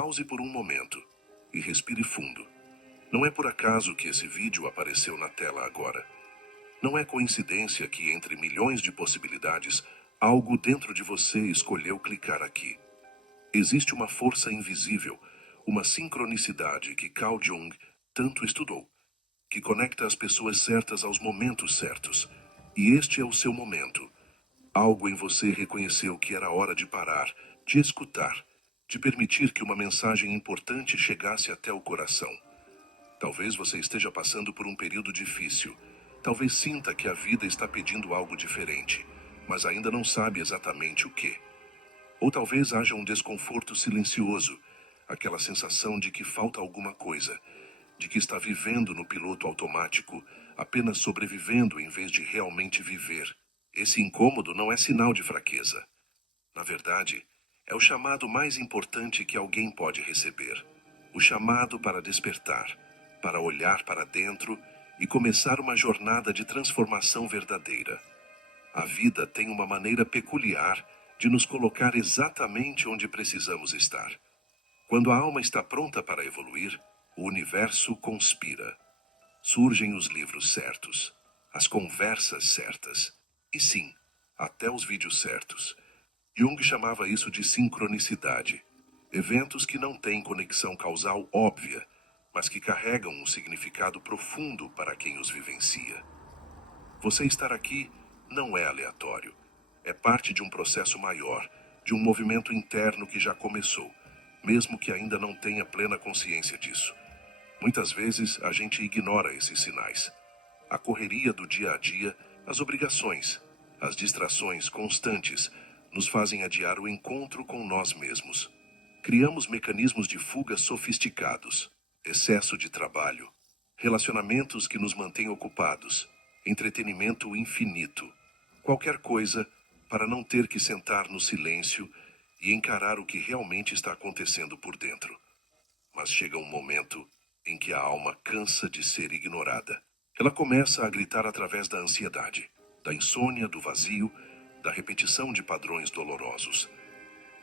Pause por um momento e respire fundo. Não é por acaso que esse vídeo apareceu na tela agora. Não é coincidência que, entre milhões de possibilidades, algo dentro de você escolheu clicar aqui. Existe uma força invisível, uma sincronicidade que Carl Jung tanto estudou, que conecta as pessoas certas aos momentos certos. E este é o seu momento. Algo em você reconheceu que era hora de parar, de escutar, de permitir que uma mensagem importante chegasse até o coração. Talvez você esteja passando por um período difícil. Talvez sinta que a vida está pedindo algo diferente, mas ainda não sabe exatamente o que. Ou talvez haja um desconforto silencioso, aquela sensação de que falta alguma coisa, de que está vivendo no piloto automático, apenas sobrevivendo em vez de realmente viver. Esse incômodo não é sinal de fraqueza. Na verdade, é o chamado mais importante que alguém pode receber. O chamado para despertar, para olhar para dentro e começar uma jornada de transformação verdadeira. A vida tem uma maneira peculiar de nos colocar exatamente onde precisamos estar. Quando a alma está pronta para evoluir, o universo conspira. Surgem os livros certos, as conversas certas, e sim, até os vídeos certos. Jung chamava isso de sincronicidade. Eventos que não têm conexão causal óbvia, mas que carregam um significado profundo para quem os vivencia. Você estar aqui não é aleatório. É parte de um processo maior, de um movimento interno que já começou, mesmo que ainda não tenha plena consciência disso. Muitas vezes a gente ignora esses sinais. A correria do dia a dia, as obrigações, as distrações constantes nos fazem adiar o encontro com nós mesmos. Criamos mecanismos de fuga sofisticados, excesso de trabalho, relacionamentos que nos mantêm ocupados, entretenimento infinito, qualquer coisa para não ter que sentar no silêncio e encarar o que realmente está acontecendo por dentro. Mas chega um momento em que a alma cansa de ser ignorada. Ela começa a gritar através da ansiedade, da insônia, do vazio, da repetição de padrões dolorosos.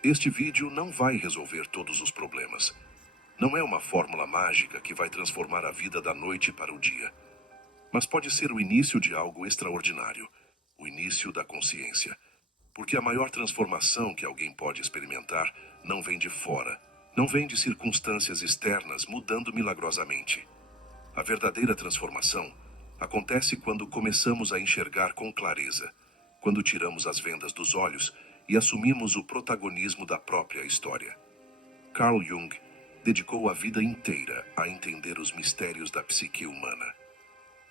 Este vídeo não vai resolver todos os problemas. Não é uma fórmula mágica que vai transformar a vida da noite para o dia. Mas pode ser o início de algo extraordinário, o início da consciência. Porque a maior transformação que alguém pode experimentar não vem de fora, não vem de circunstâncias externas mudando milagrosamente. A verdadeira transformação acontece quando começamos a enxergar com clareza, quando tiramos as vendas dos olhos e assumimos o protagonismo da própria história. Carl Jung dedicou a vida inteira a entender os mistérios da psique humana.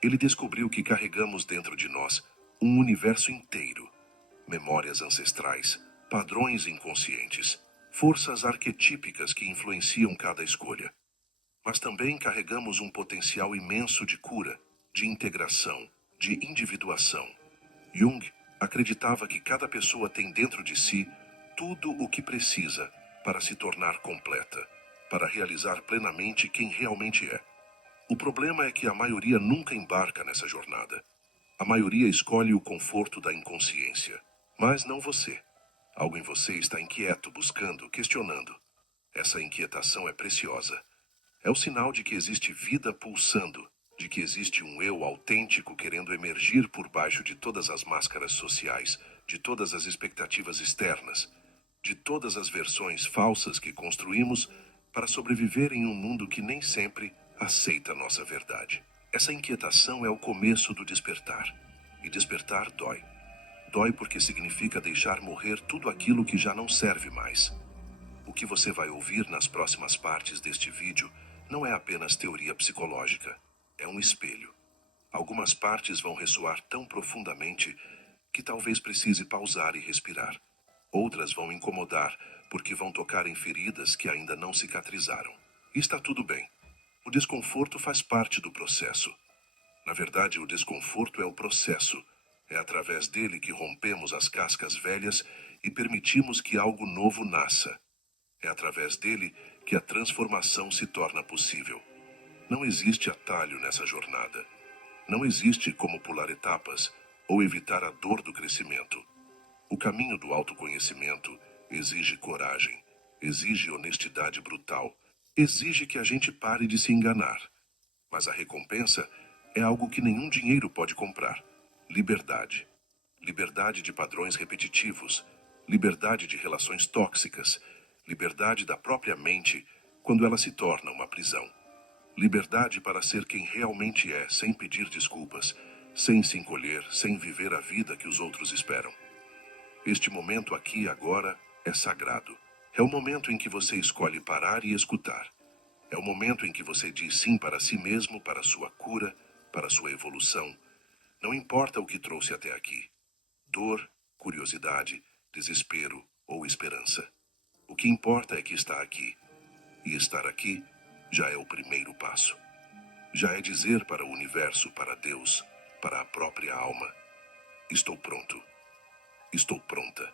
Ele descobriu que carregamos dentro de nós um universo inteiro, memórias ancestrais, padrões inconscientes, forças arquetípicas que influenciam cada escolha. Mas também carregamos um potencial imenso de cura, de integração, de individuação. Jung acreditava que cada pessoa tem dentro de si tudo o que precisa para se tornar completa, para realizar plenamente quem realmente é. O problema é que a maioria nunca embarca nessa jornada. A maioria escolhe o conforto da inconsciência, mas não você. Algo em você está inquieto, buscando, questionando. Essa inquietação é preciosa. É o sinal de que existe vida pulsando, de que existe um eu autêntico querendo emergir por baixo de todas as máscaras sociais, de todas as expectativas externas, de todas as versões falsas que construímos para sobreviver em um mundo que nem sempre aceita a nossa verdade. Essa inquietação é o começo do despertar. E despertar dói. Dói porque significa deixar morrer tudo aquilo que já não serve mais. O que você vai ouvir nas próximas partes deste vídeo não é apenas teoria psicológica, é um espelho. Algumas partes vão ressoar tão profundamente que talvez precise pausar e respirar. Outras vão incomodar porque vão tocar em feridas que ainda não cicatrizaram. E está tudo bem. O desconforto faz parte do processo. Na verdade, o desconforto é o processo. É através dele que rompemos as cascas velhas e permitimos que algo novo nasça. É através dele que a transformação se torna possível. Não existe atalho nessa jornada. Não existe como pular etapas ou evitar a dor do crescimento. O caminho do autoconhecimento exige coragem, exige honestidade brutal, exige que a gente pare de se enganar. Mas a recompensa é algo que nenhum dinheiro pode comprar: liberdade. Liberdade de padrões repetitivos, liberdade de relações tóxicas, liberdade da própria mente quando ela se torna uma prisão. Liberdade para ser quem realmente é, sem pedir desculpas, sem se encolher, sem viver a vida que os outros esperam. Este momento aqui e agora é sagrado. É o momento em que você escolhe parar e escutar. É o momento em que você diz sim para si mesmo, para a sua cura, para a sua evolução. Não importa o que trouxe até aqui: dor, curiosidade, desespero ou esperança. O que importa é que está aqui. E estar aqui já é o primeiro passo. Já é dizer para o universo, para Deus, para a própria alma: estou pronto. Estou pronta.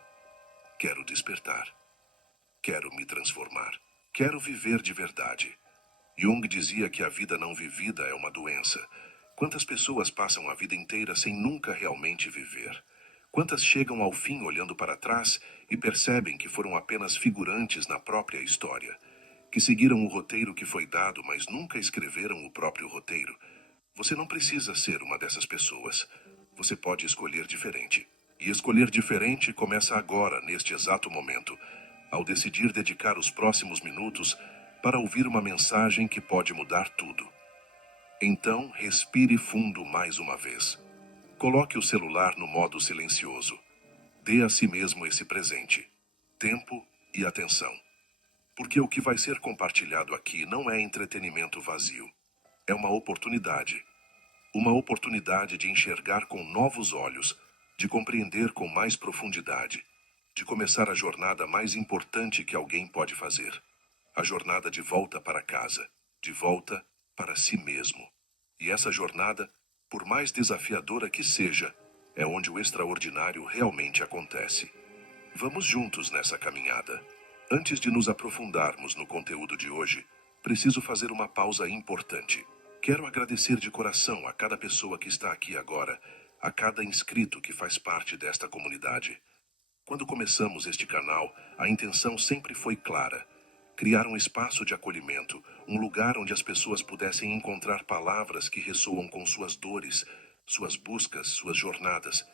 Quero despertar. Quero me transformar. Quero viver de verdade. Jung dizia que a vida não vivida é uma doença. Quantas pessoas passam a vida inteira sem nunca realmente viver? Quantas chegam ao fim olhando para trás e percebem que foram apenas figurantes na própria história? Que seguiram o roteiro que foi dado, mas nunca escreveram o próprio roteiro? Você não precisa ser uma dessas pessoas. Você pode escolher diferente. E escolher diferente começa agora, neste exato momento, ao decidir dedicar os próximos minutos para ouvir uma mensagem que pode mudar tudo. Então, respire fundo mais uma vez. Coloque o celular no modo silencioso. Dê a si mesmo esse presente: tempo e atenção. Porque o que vai ser compartilhado aqui não é entretenimento vazio. É uma oportunidade. Uma oportunidade de enxergar com novos olhos, de compreender com mais profundidade, de começar a jornada mais importante que alguém pode fazer. A jornada de volta para casa, de volta para si mesmo. E essa jornada, por mais desafiadora que seja, é onde o extraordinário realmente acontece. Vamos juntos nessa caminhada. Antes de nos aprofundarmos no conteúdo de hoje, preciso fazer uma pausa importante. Quero agradecer de coração a cada pessoa que está aqui agora, a cada inscrito que faz parte desta comunidade. Quando começamos este canal, a intenção sempre foi clara: criar um espaço de acolhimento, um lugar onde as pessoas pudessem encontrar palavras que ressoam com suas dores, suas buscas, suas jornadas.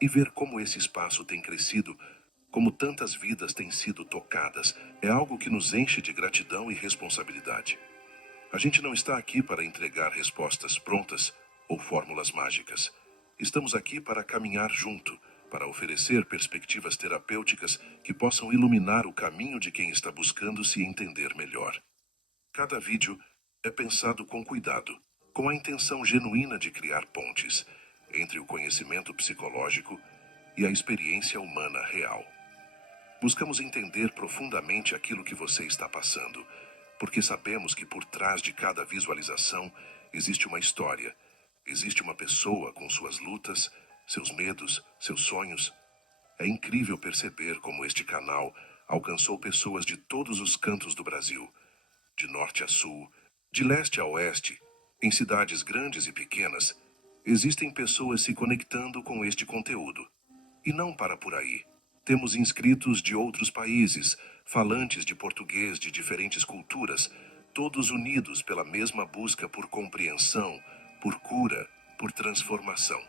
E ver como esse espaço tem crescido, como tantas vidas têm sido tocadas, é algo que nos enche de gratidão e responsabilidade. A gente não está aqui para entregar respostas prontas ou fórmulas mágicas. Estamos aqui para caminhar junto, para oferecer perspectivas terapêuticas que possam iluminar o caminho de quem está buscando se entender melhor. Cada vídeo é pensado com cuidado, com a intenção genuína de criar pontes entre o conhecimento psicológico e a experiência humana real. Buscamos entender profundamente aquilo que você está passando, porque sabemos que por trás de cada visualização existe uma história, existe uma pessoa com suas lutas, seus medos, seus sonhos. É incrível perceber como este canal alcançou pessoas de todos os cantos do Brasil, de norte a sul, de leste a oeste, em cidades grandes e pequenas. Existem pessoas se conectando com este conteúdo. E não para por aí. Temos inscritos de outros países, falantes de português de diferentes culturas, todos unidos pela mesma busca por compreensão, por cura, por transformação.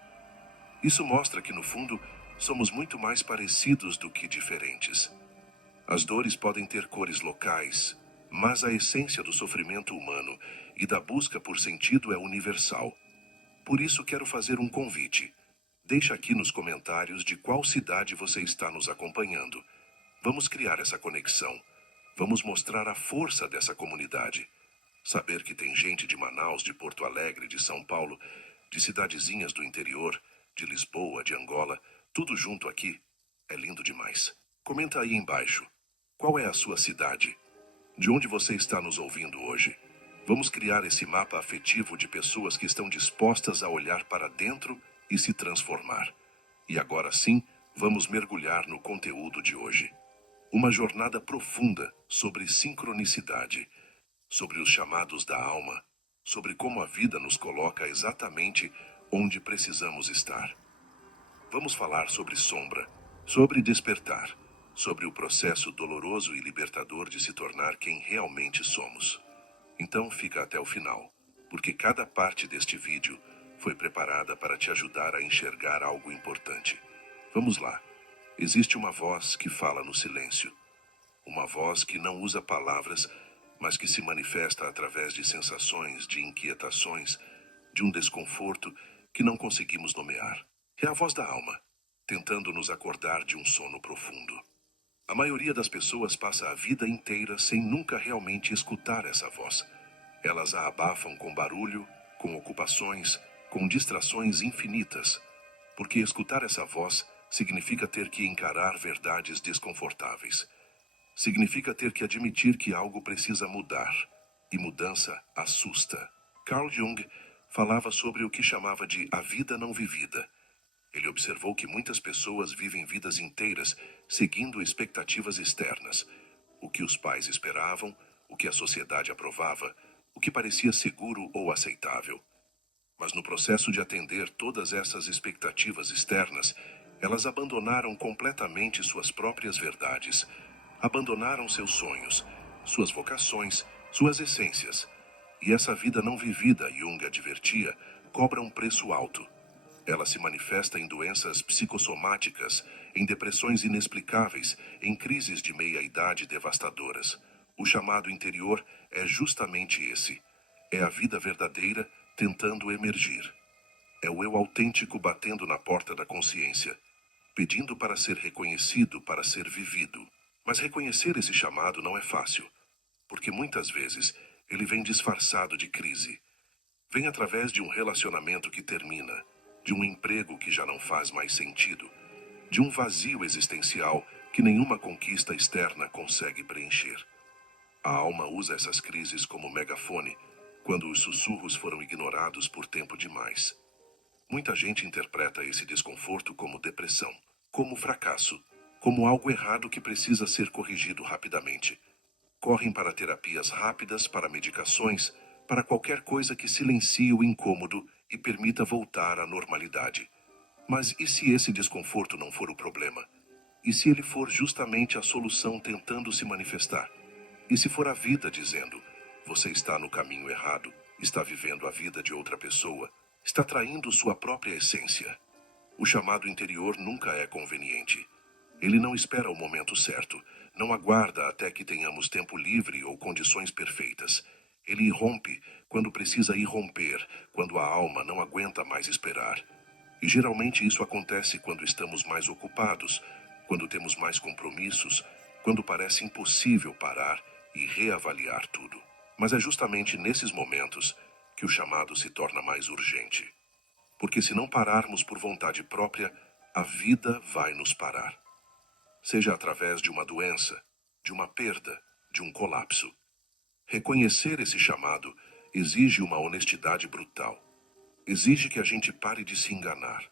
Isso mostra que, no fundo, somos muito mais parecidos do que diferentes. As dores podem ter cores locais, mas a essência do sofrimento humano e da busca por sentido é universal. Por isso quero fazer um convite. Deixa aqui nos comentários de qual cidade você está nos acompanhando. Vamos criar essa conexão. Vamos mostrar a força dessa comunidade. Saber que tem gente de Manaus, de Porto Alegre, de São Paulo, de cidadezinhas do interior, de Lisboa, de Angola, tudo junto aqui, é lindo demais. Comenta aí embaixo. Qual é a sua cidade? De onde você está nos ouvindo hoje? Vamos criar esse mapa afetivo de pessoas que estão dispostas a olhar para dentro e se transformar. E agora sim, vamos mergulhar no conteúdo de hoje. Uma jornada profunda sobre sincronicidade, sobre os chamados da alma, sobre como a vida nos coloca exatamente onde precisamos estar. Vamos falar sobre sombra, sobre despertar, sobre o processo doloroso e libertador de se tornar quem realmente somos. Então fica até o final, porque cada parte deste vídeo foi preparada para te ajudar a enxergar algo importante. Vamos lá. Existe uma voz que fala no silêncio. Uma voz que não usa palavras, mas que se manifesta através de sensações, de inquietações, de um desconforto que não conseguimos nomear. É a voz da alma, tentando nos acordar de um sono profundo. A maioria das pessoas passa a vida inteira sem nunca realmente escutar essa voz. Elas a abafam com barulho, com ocupações, com distrações infinitas, porque escutar essa voz significa ter que encarar verdades desconfortáveis. Significa ter que admitir que algo precisa mudar, e mudança assusta. Carl Jung falava sobre o que chamava de a vida não vivida. Ele observou que muitas pessoas vivem vidas inteiras seguindo expectativas externas. O que os pais esperavam, o que a sociedade aprovava, o que parecia seguro ou aceitável. Mas no processo de atender todas essas expectativas externas, elas abandonaram completamente suas próprias verdades. Abandonaram seus sonhos, suas vocações, suas essências. E essa vida não vivida, Jung advertia, cobra um preço alto. Ela se manifesta em doenças psicossomáticas, em depressões inexplicáveis, em crises de meia-idade devastadoras. O chamado interior é justamente esse. É a vida verdadeira tentando emergir. É o eu autêntico batendo na porta da consciência, pedindo para ser reconhecido, para ser vivido. Mas reconhecer esse chamado não é fácil, porque muitas vezes ele vem disfarçado de crise. Vem através de um relacionamento que termina, de um emprego que já não faz mais sentido, de um vazio existencial que nenhuma conquista externa consegue preencher. A alma usa essas crises como megafone, quando os sussurros foram ignorados por tempo demais. Muita gente interpreta esse desconforto como depressão, como fracasso, como algo errado que precisa ser corrigido rapidamente. Correm para terapias rápidas, para medicações, para qualquer coisa que silencie o incômodo e permita voltar à normalidade. Mas e se esse desconforto não for o problema? E se ele for justamente a solução tentando se manifestar? E se for a vida dizendo, você está no caminho errado, está vivendo a vida de outra pessoa, está traindo sua própria essência? O chamado interior nunca é conveniente. Ele não espera o momento certo, não aguarda até que tenhamos tempo livre ou condições perfeitas. Ele irrompe quando precisa irromper, quando a alma não aguenta mais esperar. E geralmente isso acontece quando estamos mais ocupados, quando temos mais compromissos, quando parece impossível parar e reavaliar tudo. Mas é justamente nesses momentos que o chamado se torna mais urgente. Porque se não pararmos por vontade própria, a vida vai nos parar. Seja através de uma doença, de uma perda, de um colapso. Reconhecer esse chamado exige uma honestidade brutal. Exige que a gente pare de se enganar,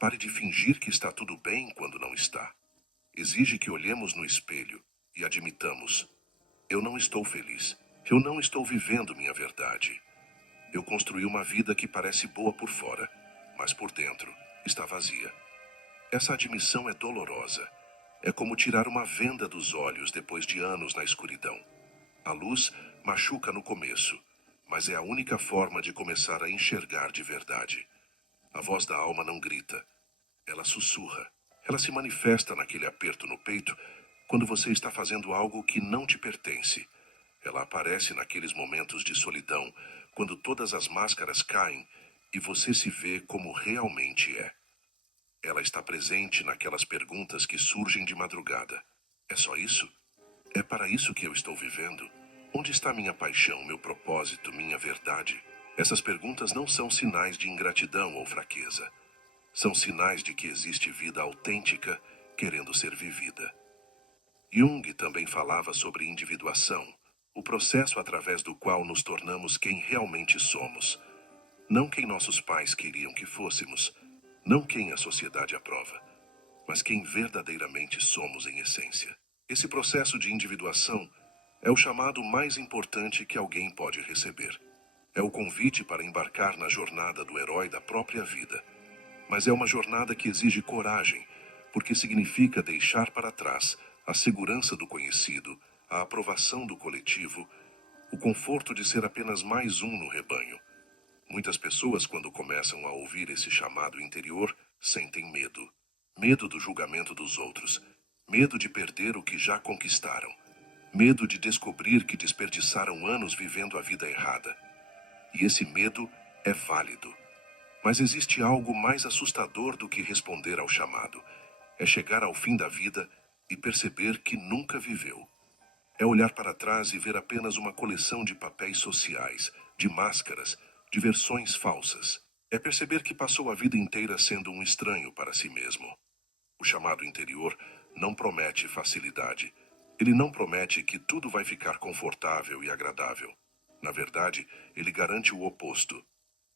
pare de fingir que está tudo bem quando não está. Exige que olhemos no espelho e admitamos: eu não estou feliz, eu não estou vivendo minha verdade. Eu construí uma vida que parece boa por fora, mas por dentro está vazia. Essa admissão é dolorosa. É como tirar uma venda dos olhos depois de anos na escuridão. A luz machuca no começo, mas é a única forma de começar a enxergar de verdade. A voz da alma não grita, ela sussurra. Ela se manifesta naquele aperto no peito quando você está fazendo algo que não te pertence. Ela aparece naqueles momentos de solidão, quando todas as máscaras caem e você se vê como realmente é. Ela está presente naquelas perguntas que surgem de madrugada. É só isso? É para isso que eu estou vivendo? Onde está minha paixão, meu propósito, minha verdade? Essas perguntas não são sinais de ingratidão ou fraqueza. São sinais de que existe vida autêntica querendo ser vivida. Jung também falava sobre individuação, o processo através do qual nos tornamos quem realmente somos. Não quem nossos pais queriam que fôssemos, não quem a sociedade aprova, mas quem verdadeiramente somos em essência. Esse processo de individuação é o chamado mais importante que alguém pode receber. É o convite para embarcar na jornada do herói da própria vida. Mas é uma jornada que exige coragem, porque significa deixar para trás a segurança do conhecido, a aprovação do coletivo, o conforto de ser apenas mais um no rebanho. Muitas pessoas, quando começam a ouvir esse chamado interior, sentem medo. Medo do julgamento dos outros. Medo de perder o que já conquistaram. Medo de descobrir que desperdiçaram anos vivendo a vida errada. E esse medo é válido. Mas existe algo mais assustador do que responder ao chamado. É chegar ao fim da vida e perceber que nunca viveu. É olhar para trás e ver apenas uma coleção de papéis sociais, de máscaras, de versões falsas. É perceber que passou a vida inteira sendo um estranho para si mesmo. O chamado interior não promete facilidade. Ele não promete que tudo vai ficar confortável e agradável. Na verdade, ele garante o oposto.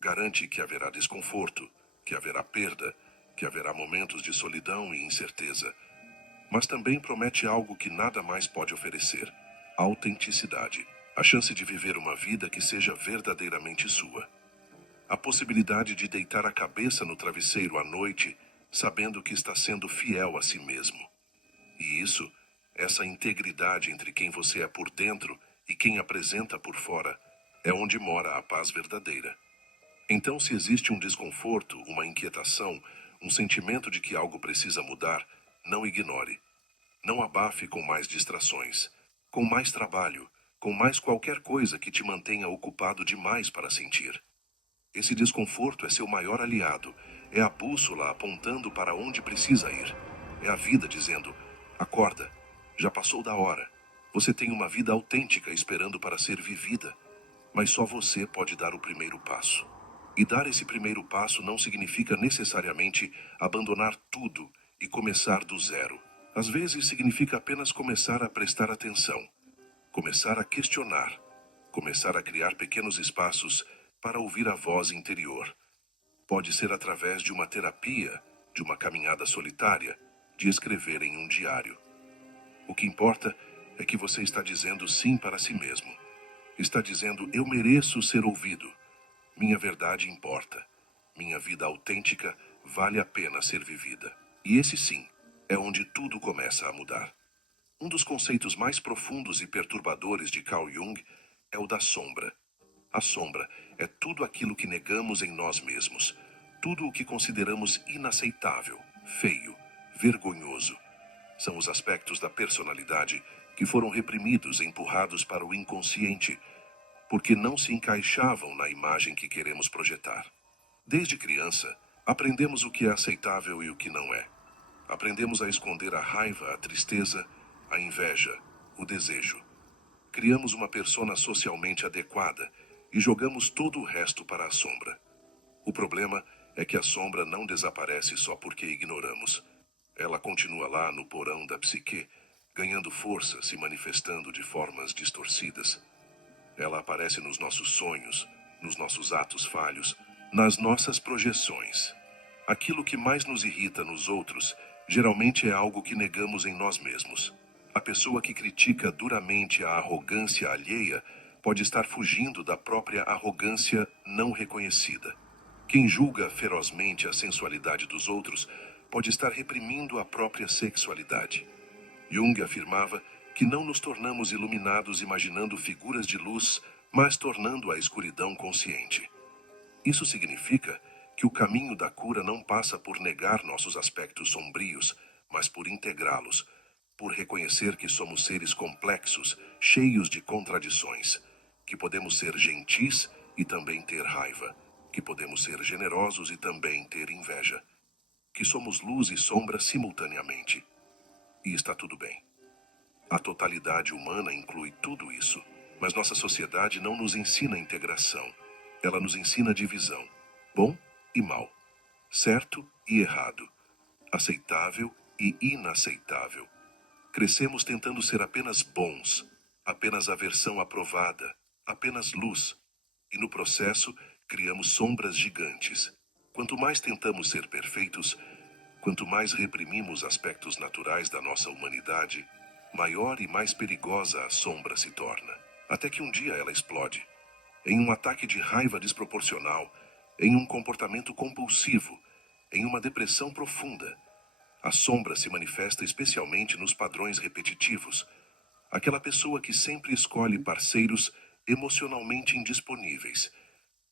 Garante que haverá desconforto, que haverá perda, que haverá momentos de solidão e incerteza. Mas também promete algo que nada mais pode oferecer: autenticidade, a chance de viver uma vida que seja verdadeiramente sua. A possibilidade de deitar a cabeça no travesseiro à noite, sabendo que está sendo fiel a si mesmo. E isso, essa integridade entre quem você é por dentro e quem apresenta por fora, é onde mora a paz verdadeira. Então, se existe um desconforto, uma inquietação, um sentimento de que algo precisa mudar, não ignore. Não abafe com mais distrações, com mais trabalho, com mais qualquer coisa que te mantenha ocupado demais para sentir. Esse desconforto é seu maior aliado, é a bússola apontando para onde precisa ir. É a vida dizendo: acorda, já passou da hora. Você tem uma vida autêntica esperando para ser vivida, mas só você pode dar o primeiro passo. E dar esse primeiro passo não significa necessariamente abandonar tudo e começar do zero. Às vezes significa apenas começar a prestar atenção, começar a questionar, começar a criar pequenos espaços para ouvir a voz interior. Pode ser através de uma terapia, de uma caminhada solitária, de escrever em um diário. O que importa é que você está dizendo sim para si mesmo. Está dizendo: eu mereço ser ouvido. Minha verdade importa. Minha vida autêntica vale a pena ser vivida. E esse sim é onde tudo começa a mudar. Um dos conceitos mais profundos e perturbadores de Carl Jung é o da sombra. A sombra é tudo aquilo que negamos em nós mesmos, tudo o que consideramos inaceitável, feio, vergonhoso. São os aspectos da personalidade que foram reprimidos e empurrados para o inconsciente, porque não se encaixavam na imagem que queremos projetar. Desde criança, aprendemos o que é aceitável e o que não é. Aprendemos a esconder a raiva, a tristeza, a inveja, o desejo. Criamos uma persona socialmente adequada e jogamos todo o resto para a sombra. O problema é que a sombra não desaparece só porque ignoramos. Ela continua lá no porão da psique, ganhando força, se manifestando de formas distorcidas. Ela aparece nos nossos sonhos, nos nossos atos falhos, nas nossas projeções. Aquilo que mais nos irrita nos outros geralmente é algo que negamos em nós mesmos. A pessoa que critica duramente a arrogância alheia pode estar fugindo da própria arrogância não reconhecida. Quem julga ferozmente a sensualidade dos outros pode estar reprimindo a própria sexualidade. Jung afirmava que não nos tornamos iluminados imaginando figuras de luz, mas tornando a escuridão consciente. Isso significa que o caminho da cura não passa por negar nossos aspectos sombrios, mas por integrá-los, por reconhecer que somos seres complexos, cheios de contradições, que podemos ser gentis e também ter raiva, que podemos ser generosos e também ter inveja, que somos luz e sombra simultaneamente. E está tudo bem. A totalidade humana inclui tudo isso, mas nossa sociedade não nos ensina integração. Ela nos ensina divisão, bom e mal, certo e errado, aceitável e inaceitável. Crescemos tentando ser apenas bons, apenas a versão aprovada, apenas luz. E no processo, criamos sombras gigantes. Quanto mais tentamos ser perfeitos, quanto mais reprimimos aspectos naturais da nossa humanidade, maior e mais perigosa a sombra se torna. Até que um dia ela explode. Em um ataque de raiva desproporcional, em um comportamento compulsivo, em uma depressão profunda. A sombra se manifesta especialmente nos padrões repetitivos. Aquela pessoa que sempre escolhe parceiros emocionalmente indisponíveis.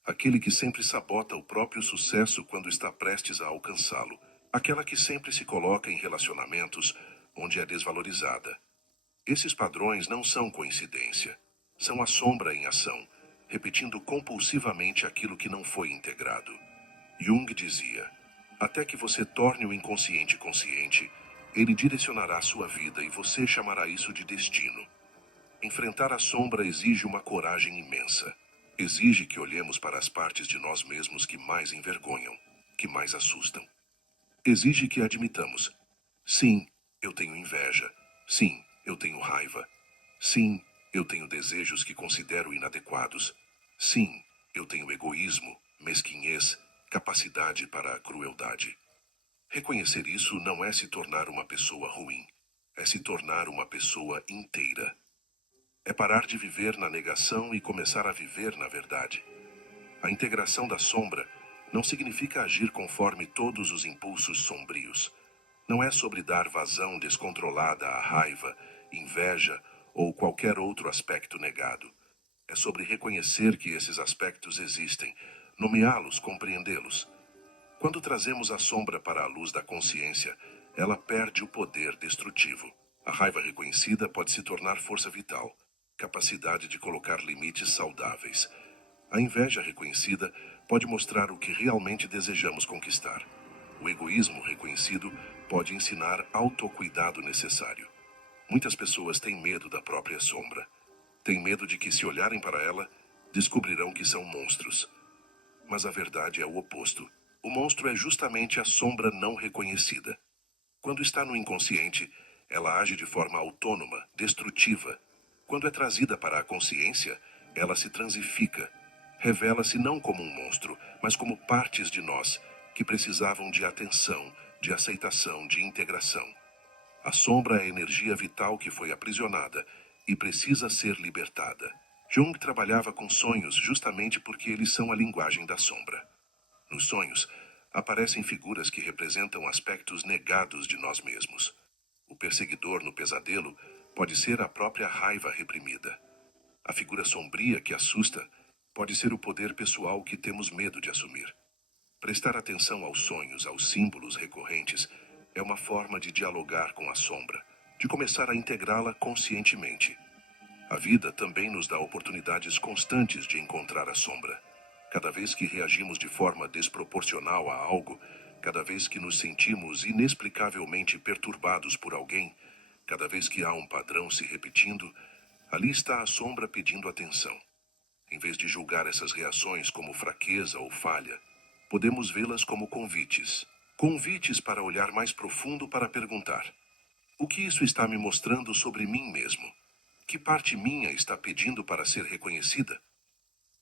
Aquele que sempre sabota o próprio sucesso quando está prestes a alcançá-lo. Aquela que sempre se coloca em relacionamentos onde é desvalorizada. Esses padrões não são coincidência. São a sombra em ação, repetindo compulsivamente aquilo que não foi integrado. Jung dizia: até que você torne o inconsciente consciente, ele direcionará sua vida e você chamará isso de destino. Enfrentar a sombra exige uma coragem imensa. Exige que olhemos para as partes de nós mesmos que mais envergonham, que mais assustam. Exige que admitamos: sim, eu tenho inveja. Sim, eu tenho raiva. Sim, eu tenho desejos que considero inadequados. Sim, eu tenho egoísmo, mesquinhez, capacidade para a crueldade. Reconhecer isso não é se tornar uma pessoa ruim, é se tornar uma pessoa inteira. É parar de viver na negação e começar a viver na verdade. A integração da sombra não significa agir conforme todos os impulsos sombrios. Não é sobre dar vazão descontrolada à raiva, inveja ou qualquer outro aspecto negado. É sobre reconhecer que esses aspectos existem, nomeá-los, compreendê-los. Quando trazemos a sombra para a luz da consciência, ela perde o poder destrutivo. A raiva reconhecida pode se tornar força vital, capacidade de colocar limites saudáveis. A inveja reconhecida pode mostrar o que realmente desejamos conquistar. O egoísmo reconhecido pode ensinar autocuidado necessário. Muitas pessoas têm medo da própria sombra. Têm medo de que, se olharem para ela, descobrirão que são monstros. Mas a verdade é o oposto. O monstro é justamente a sombra não reconhecida. Quando está no inconsciente, ela age de forma autônoma, destrutiva. Quando é trazida para a consciência, ela se transifica. Revela-se não como um monstro, mas como partes de nós, que precisavam de atenção, de aceitação, de integração. A sombra é a energia vital que foi aprisionada e precisa ser libertada. Jung trabalhava com sonhos justamente porque eles são a linguagem da sombra. Nos sonhos, aparecem figuras que representam aspectos negados de nós mesmos. O perseguidor no pesadelo pode ser a própria raiva reprimida. A figura sombria que assusta pode ser o poder pessoal que temos medo de assumir. Prestar atenção aos sonhos, aos símbolos recorrentes, é uma forma de dialogar com a sombra, de começar a integrá-la conscientemente. A vida também nos dá oportunidades constantes de encontrar a sombra. Cada vez que reagimos de forma desproporcional a algo, cada vez que nos sentimos inexplicavelmente perturbados por alguém, cada vez que há um padrão se repetindo, ali está a sombra pedindo atenção. Em vez de julgar essas reações como fraqueza ou falha, podemos vê-las como convites. Convites para olhar mais profundo, para perguntar: o que isso está me mostrando sobre mim mesmo? Que parte minha está pedindo para ser reconhecida?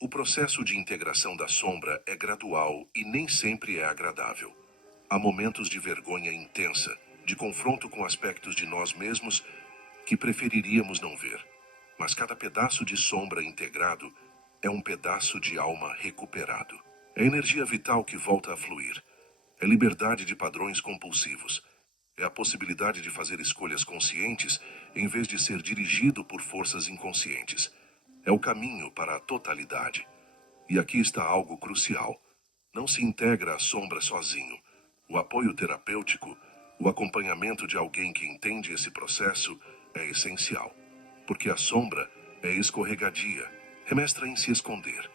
O processo de integração da sombra é gradual e nem sempre é agradável. Há momentos de vergonha intensa, de confronto com aspectos de nós mesmos que preferiríamos não ver. Mas cada pedaço de sombra integrado é um pedaço de alma recuperado. É energia vital que volta a fluir. É liberdade de padrões compulsivos. É a possibilidade de fazer escolhas conscientes em vez de ser dirigido por forças inconscientes. É o caminho para a totalidade. E aqui está algo crucial. Não se integra a sombra sozinho. O apoio terapêutico, o acompanhamento de alguém que entende esse processo é essencial. Porque a sombra é escorregadia, remestra em se esconder,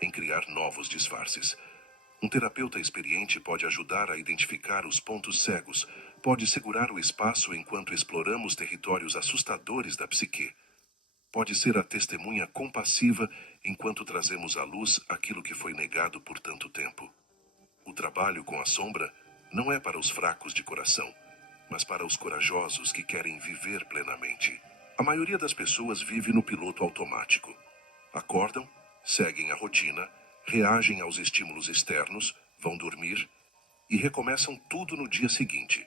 em criar novos disfarces. Um terapeuta experiente pode ajudar a identificar os pontos cegos, pode segurar o espaço enquanto exploramos territórios assustadores da psique. Pode ser a testemunha compassiva enquanto trazemos à luz aquilo que foi negado por tanto tempo. O trabalho com a sombra não é para os fracos de coração, mas para os corajosos que querem viver plenamente. A maioria das pessoas vive no piloto automático. Acordam, seguem a rotina, reagem aos estímulos externos, vão dormir e recomeçam tudo no dia seguinte.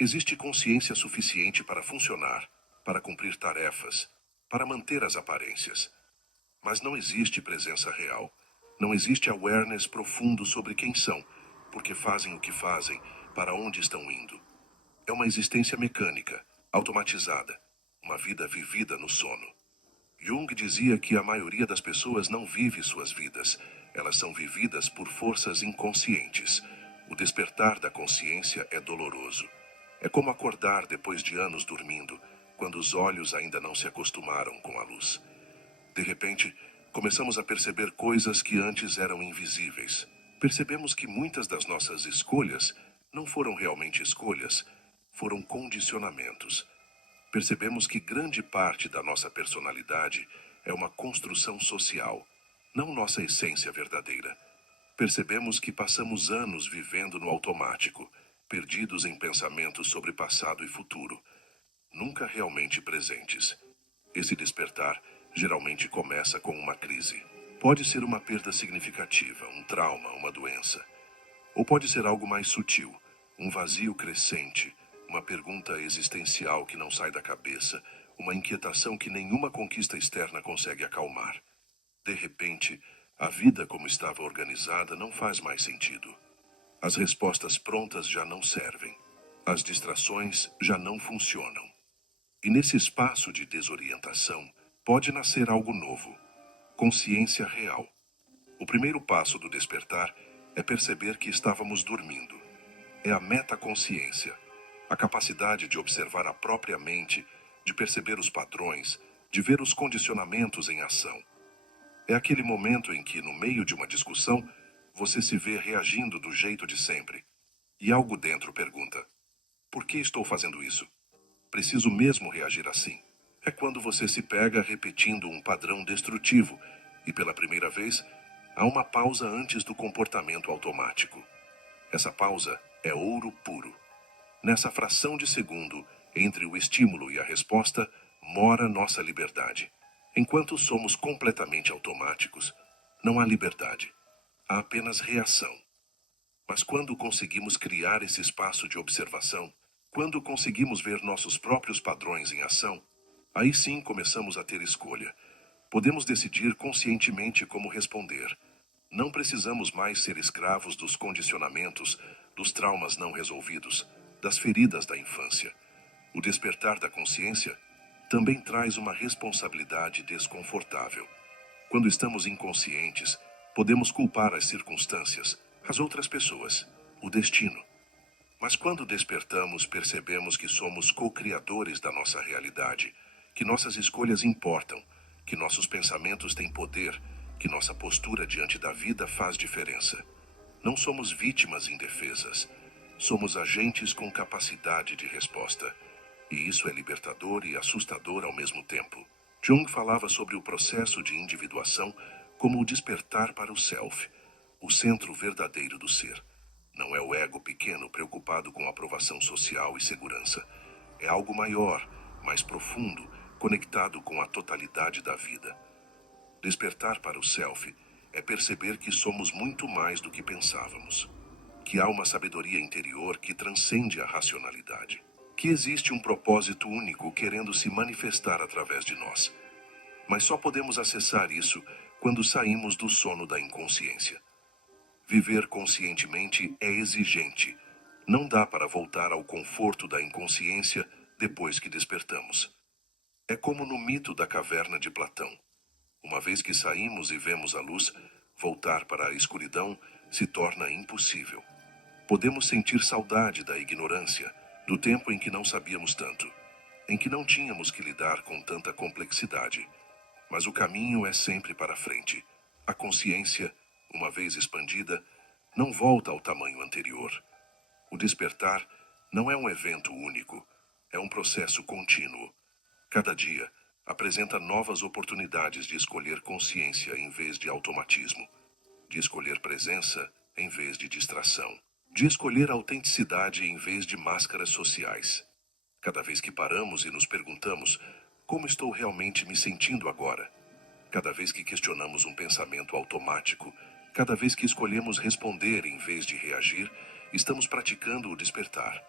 Existe consciência suficiente para funcionar, para cumprir tarefas, para manter as aparências. Mas não existe presença real. Não existe awareness profundo sobre quem são, porque fazem o que fazem, para onde estão indo. É uma existência mecânica, automatizada, uma vida vivida no sono. Jung dizia que a maioria das pessoas não vive suas vidas, elas são vividas por forças inconscientes. O despertar da consciência é doloroso. É como acordar depois de anos dormindo, quando os olhos ainda não se acostumaram com a luz. De repente, começamos a perceber coisas que antes eram invisíveis. Percebemos que muitas das nossas escolhas não foram realmente escolhas, foram condicionamentos. Percebemos que grande parte da nossa personalidade é uma construção social, não nossa essência verdadeira. Percebemos que passamos anos vivendo no automático, perdidos em pensamentos sobre passado e futuro, nunca realmente presentes. Esse despertar geralmente começa com uma crise. Pode ser uma perda significativa, um trauma, uma doença. Ou pode ser algo mais sutil, um vazio crescente, uma pergunta existencial que não sai da cabeça, uma inquietação que nenhuma conquista externa consegue acalmar. De repente, a vida como estava organizada não faz mais sentido. As respostas prontas já não servem. As distrações já não funcionam. E nesse espaço de desorientação, pode nascer algo novo, consciência real. O primeiro passo do despertar é perceber que estávamos dormindo. É a metaconsciência, a capacidade de observar a própria mente, de perceber os padrões, de ver os condicionamentos em ação. É aquele momento em que, no meio de uma discussão, você se vê reagindo do jeito de sempre. E algo dentro pergunta: por que estou fazendo isso? Preciso mesmo reagir assim? É quando você se pega repetindo um padrão destrutivo e, pela primeira vez, há uma pausa antes do comportamento automático. Essa pausa é ouro puro. Nessa fração de segundo, entre o estímulo e a resposta, mora nossa liberdade. Enquanto somos completamente automáticos, não há liberdade. Há apenas reação. Mas quando conseguimos criar esse espaço de observação, quando conseguimos ver nossos próprios padrões em ação, aí sim começamos a ter escolha. Podemos decidir conscientemente como responder. Não precisamos mais ser escravos dos condicionamentos, dos traumas não resolvidos, das feridas da infância. O despertar da consciência também traz uma responsabilidade desconfortável. Quando estamos inconscientes, podemos culpar as circunstâncias, as outras pessoas, o destino. Mas quando despertamos, percebemos que somos co-criadores da nossa realidade, que nossas escolhas importam, que nossos pensamentos têm poder, que nossa postura diante da vida faz diferença. Não somos vítimas indefesas. Somos agentes com capacidade de resposta. E isso é libertador e assustador ao mesmo tempo. Jung falava sobre o processo de individuação como o despertar para o self, o centro verdadeiro do ser. Não é o ego pequeno preocupado com aprovação social e segurança. É algo maior, mais profundo, conectado com a totalidade da vida. Despertar para o self é perceber que somos muito mais do que pensávamos. Que há uma sabedoria interior que transcende a racionalidade. Que existe um propósito único querendo se manifestar através de nós. Mas só podemos acessar isso quando saímos do sono da inconsciência. Viver conscientemente é exigente. Não dá para voltar ao conforto da inconsciência depois que despertamos. É como no mito da caverna de Platão. Uma vez que saímos e vemos a luz, voltar para a escuridão se torna impossível. Podemos sentir saudade da ignorância, do tempo em que não sabíamos tanto, em que não tínhamos que lidar com tanta complexidade. Mas o caminho é sempre para frente. A consciência, uma vez expandida, não volta ao tamanho anterior. O despertar não é um evento único, é um processo contínuo. Cada dia apresenta novas oportunidades de escolher consciência em vez de automatismo, de escolher presença em vez de distração, de escolher autenticidade em vez de máscaras sociais. Cada vez que paramos e nos perguntamos como estou realmente me sentindo agora, cada vez que questionamos um pensamento automático, cada vez que escolhemos responder em vez de reagir, estamos praticando o despertar.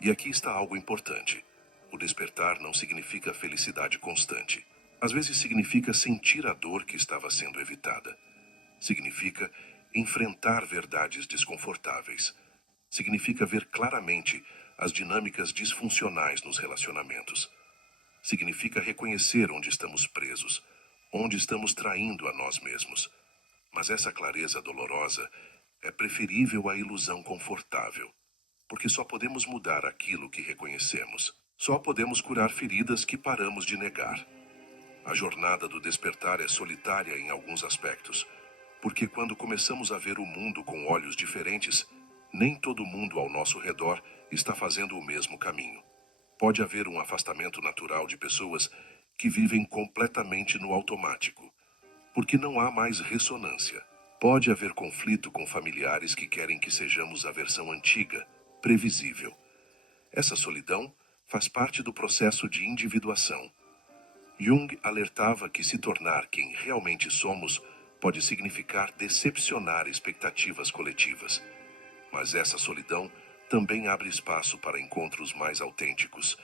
E aqui está algo importante. O despertar não significa felicidade constante. Às vezes significa sentir a dor que estava sendo evitada. Significa enfrentar verdades desconfortáveis. Significa ver claramente as dinâmicas disfuncionais nos relacionamentos. Significa reconhecer onde estamos presos, onde estamos traindo a nós mesmos. Mas essa clareza dolorosa é preferível à ilusão confortável, porque só podemos mudar aquilo que reconhecemos. Só podemos curar feridas que paramos de negar. A jornada do despertar é solitária em alguns aspectos, porque quando começamos a ver o mundo com olhos diferentes, nem todo mundo ao nosso redor está fazendo o mesmo caminho. Pode haver um afastamento natural de pessoas que vivem completamente no automático, porque não há mais ressonância. Pode haver conflito com familiares que querem que sejamos a versão antiga, previsível. Essa solidão faz parte do processo de individuação. Jung alertava que se tornar quem realmente somos pode significar decepcionar expectativas coletivas. Mas essa solidão também abre espaço para encontros mais autênticos,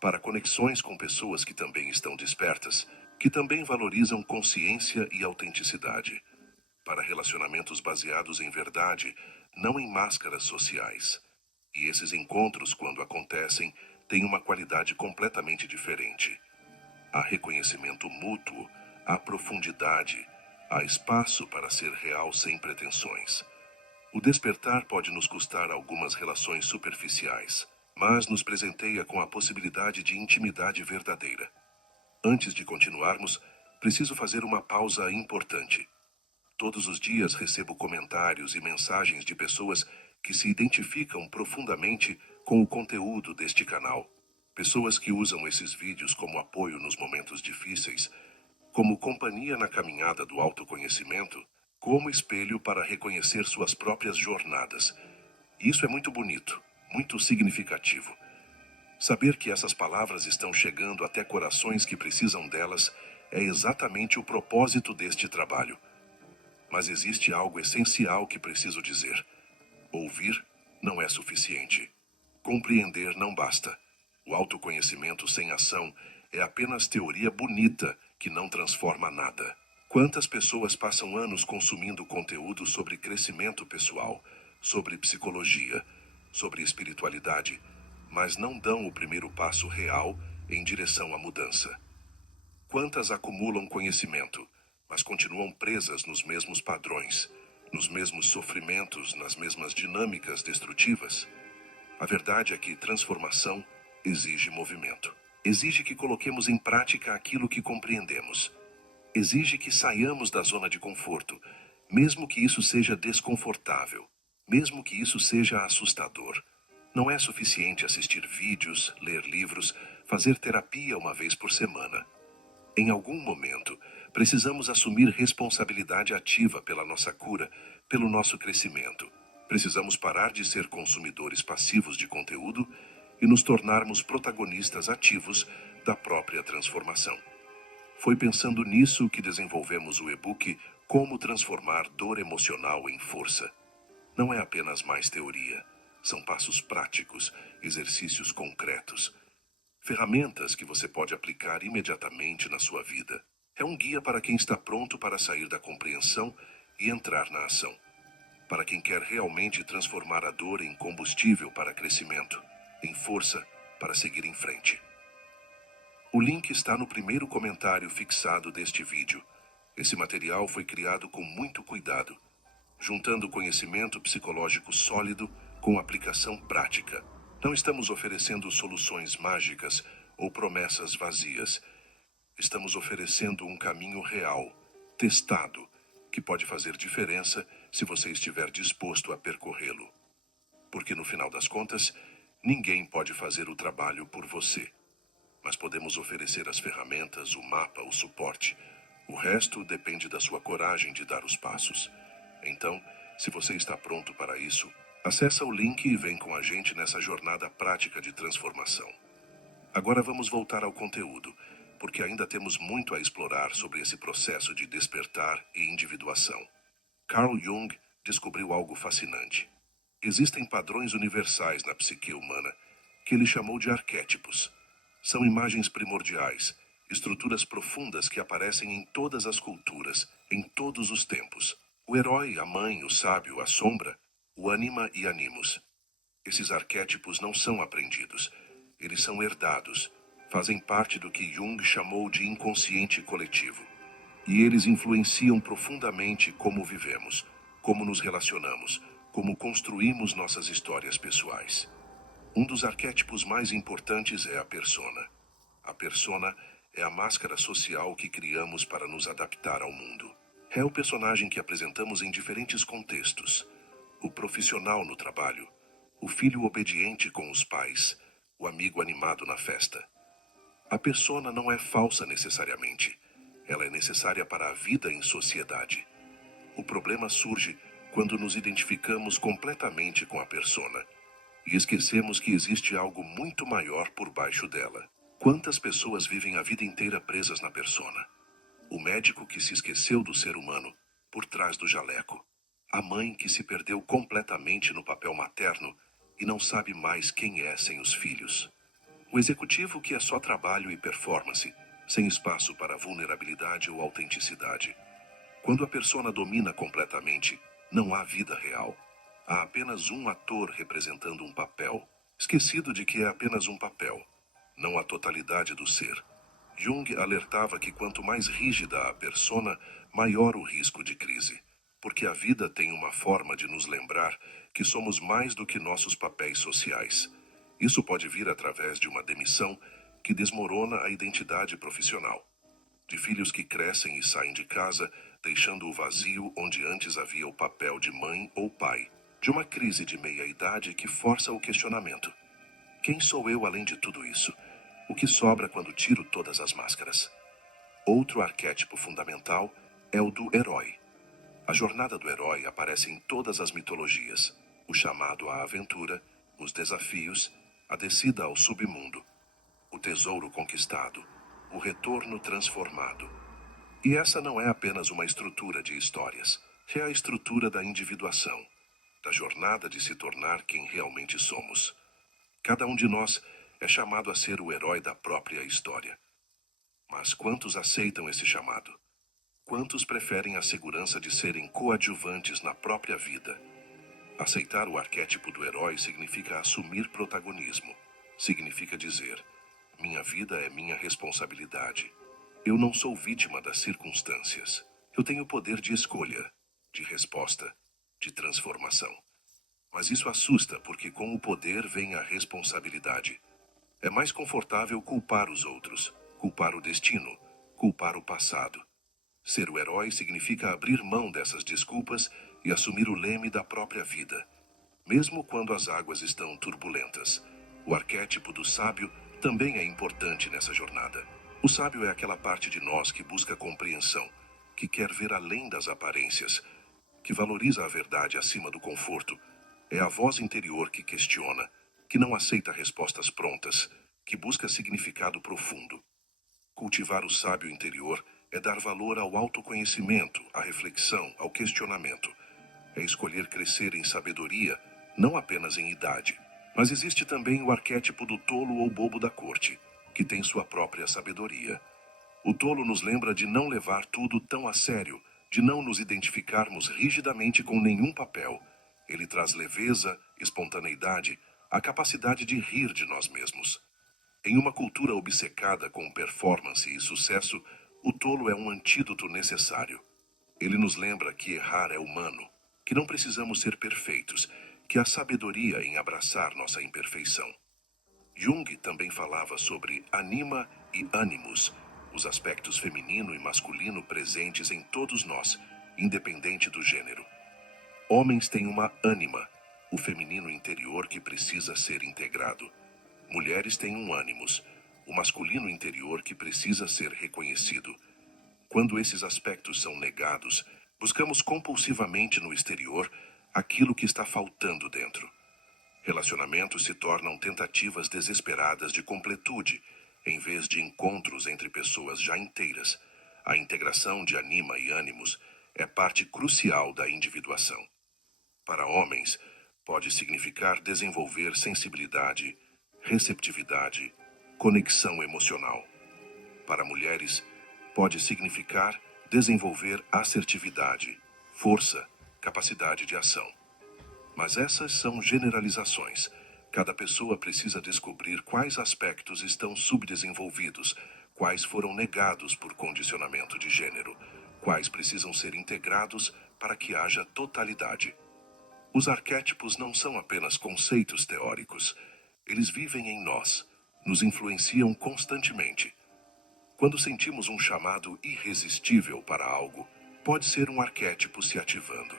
para conexões com pessoas que também estão despertas, que também valorizam consciência e autenticidade, para relacionamentos baseados em verdade, não em máscaras sociais. E esses encontros, quando acontecem, têm uma qualidade completamente diferente. Há reconhecimento mútuo, há profundidade, há espaço para ser real sem pretensões. O despertar pode nos custar algumas relações superficiais, mas nos presenteia com a possibilidade de intimidade verdadeira. Antes de continuarmos, preciso fazer uma pausa importante. Todos os dias recebo comentários e mensagens de pessoas que se identificam profundamente com o conteúdo deste canal. Pessoas que usam esses vídeos como apoio nos momentos difíceis, como companhia na caminhada do autoconhecimento, como espelho para reconhecer suas próprias jornadas. Isso é muito bonito, muito significativo. Saber que essas palavras estão chegando até corações que precisam delas é exatamente o propósito deste trabalho. Mas existe algo essencial que preciso dizer. Ouvir não é suficiente. Compreender não basta. O autoconhecimento sem ação é apenas teoria bonita que não transforma nada. Quantas pessoas passam anos consumindo conteúdo sobre crescimento pessoal, sobre psicologia, sobre espiritualidade, mas não dão o primeiro passo real em direção à mudança? Quantas acumulam conhecimento, mas continuam presas nos mesmos padrões, nos mesmos sofrimentos, nas mesmas dinâmicas destrutivas? A verdade é que transformação exige movimento. Exige que coloquemos em prática aquilo que compreendemos. Exige que saiamos da zona de conforto, mesmo que isso seja desconfortável, mesmo que isso seja assustador. Não é suficiente assistir vídeos, ler livros, fazer terapia uma vez por semana. Em algum momento, precisamos assumir responsabilidade ativa pela nossa cura, pelo nosso crescimento. Precisamos parar de ser consumidores passivos de conteúdo e nos tornarmos protagonistas ativos da própria transformação. Foi pensando nisso que desenvolvemos o e-book Como Transformar Dor Emocional em Força. Não é apenas mais teoria, são passos práticos, exercícios concretos, ferramentas que você pode aplicar imediatamente na sua vida. É um guia para quem está pronto para sair da compreensão e entrar na ação. Para quem quer realmente transformar a dor em combustível para crescimento, em força para seguir em frente. O link está no primeiro comentário fixado deste vídeo. Esse material foi criado com muito cuidado, juntando conhecimento psicológico sólido com aplicação prática. Não estamos oferecendo soluções mágicas ou promessas vazias. Estamos oferecendo um caminho real, testado, que pode fazer diferença se você estiver disposto a percorrê-lo. Porque no final das contas, ninguém pode fazer o trabalho por você. Mas podemos oferecer as ferramentas, o mapa, o suporte. O resto depende da sua coragem de dar os passos. Então, se você está pronto para isso, acessa o link e vem com a gente nessa jornada prática de transformação. Agora vamos voltar ao conteúdo, porque ainda temos muito a explorar sobre esse processo de despertar e individuação. Carl Jung descobriu algo fascinante. Existem padrões universais na psique humana que ele chamou de arquétipos. São imagens primordiais, estruturas profundas que aparecem em todas as culturas, em todos os tempos. O herói, a mãe, o sábio, a sombra, o anima e animus. Esses arquétipos não são aprendidos, eles são herdados, fazem parte do que Jung chamou de inconsciente coletivo. E eles influenciam profundamente como vivemos, como nos relacionamos, como construímos nossas histórias pessoais. Um dos arquétipos mais importantes é a persona. A persona é a máscara social que criamos para nos adaptar ao mundo. É o personagem que apresentamos em diferentes contextos. O profissional no trabalho, o filho obediente com os pais, o amigo animado na festa. A persona não é falsa necessariamente. Ela é necessária para a vida em sociedade. O problema surge quando nos identificamos completamente com a persona e esquecemos que existe algo muito maior por baixo dela. Quantas pessoas vivem a vida inteira presas na persona? O médico que se esqueceu do ser humano por trás do jaleco. A mãe que se perdeu completamente no papel materno e não sabe mais quem é sem os filhos. O executivo que é só trabalho e performance, sem espaço para vulnerabilidade ou autenticidade. Quando a persona domina completamente, não há vida real. Há apenas um ator representando um papel, esquecido de que é apenas um papel, não a totalidade do ser. Jung alertava que quanto mais rígida a persona, maior o risco de crise, porque a vida tem uma forma de nos lembrar que somos mais do que nossos papéis sociais. Isso pode vir através de uma demissão que desmorona a identidade profissional, de filhos que crescem e saem de casa, deixando o vazio onde antes havia o papel de mãe ou pai, de uma crise de meia-idade que força o questionamento. Quem sou eu além de tudo isso? O que sobra quando tiro todas as máscaras? Outro arquétipo fundamental é o do herói. A jornada do herói aparece em todas as mitologias, o chamado à aventura, os desafios, a descida ao submundo, o tesouro conquistado, o retorno transformado. E essa não é apenas uma estrutura de histórias, é a estrutura da individuação, da jornada de se tornar quem realmente somos. Cada um de nós é chamado a ser o herói da própria história. Mas quantos aceitam esse chamado? Quantos preferem a segurança de serem coadjuvantes na própria vida? Aceitar o arquétipo do herói significa assumir protagonismo. Significa dizer: minha vida é minha responsabilidade. Eu não sou vítima das circunstâncias. Eu tenho poder de escolha, de resposta, de transformação. Mas isso assusta porque com o poder vem a responsabilidade. É mais confortável culpar os outros, culpar o destino, culpar o passado. Ser o herói significa abrir mão dessas desculpas e assumir o leme da própria vida, mesmo quando as águas estão turbulentas. O arquétipo do sábio também é importante nessa jornada. O sábio é aquela parte de nós que busca compreensão, que quer ver além das aparências, que valoriza a verdade acima do conforto. É a voz interior que questiona, que não aceita respostas prontas, que busca significado profundo. Cultivar o sábio interior é dar valor ao autoconhecimento, à reflexão, ao questionamento. É escolher crescer em sabedoria, não apenas em idade. Mas existe também o arquétipo do tolo ou bobo da corte, que tem sua própria sabedoria. O tolo nos lembra de não levar tudo tão a sério, de não nos identificarmos rigidamente com nenhum papel. Ele traz leveza, espontaneidade, a capacidade de rir de nós mesmos. Em uma cultura obcecada com performance e sucesso, o tolo é um antídoto necessário. Ele nos lembra que errar é humano, que não precisamos ser perfeitos, que há sabedoria em abraçar nossa imperfeição. Jung também falava sobre anima e ânimos, os aspectos feminino e masculino presentes em todos nós, independente do gênero. Homens têm uma ânima, o feminino interior que precisa ser integrado. Mulheres têm um ânimos, o masculino interior que precisa ser reconhecido. Quando esses aspectos são negados, buscamos compulsivamente no exterior aquilo que está faltando dentro. Relacionamentos se tornam tentativas desesperadas de completude, em vez de encontros entre pessoas já inteiras. A integração de anima e ânimos é parte crucial da individuação. Para homens, pode significar desenvolver sensibilidade, receptividade, conexão emocional. Para mulheres, pode significar desenvolver assertividade, força, capacidade de ação. Mas essas são generalizações. Cada pessoa precisa descobrir quais aspectos estão subdesenvolvidos, quais foram negados por condicionamento de gênero, quais precisam ser integrados para que haja totalidade. Os arquétipos não são apenas conceitos teóricos. Eles vivem em nós, nos influenciam constantemente. Quando sentimos um chamado irresistível para algo, pode ser um arquétipo se ativando.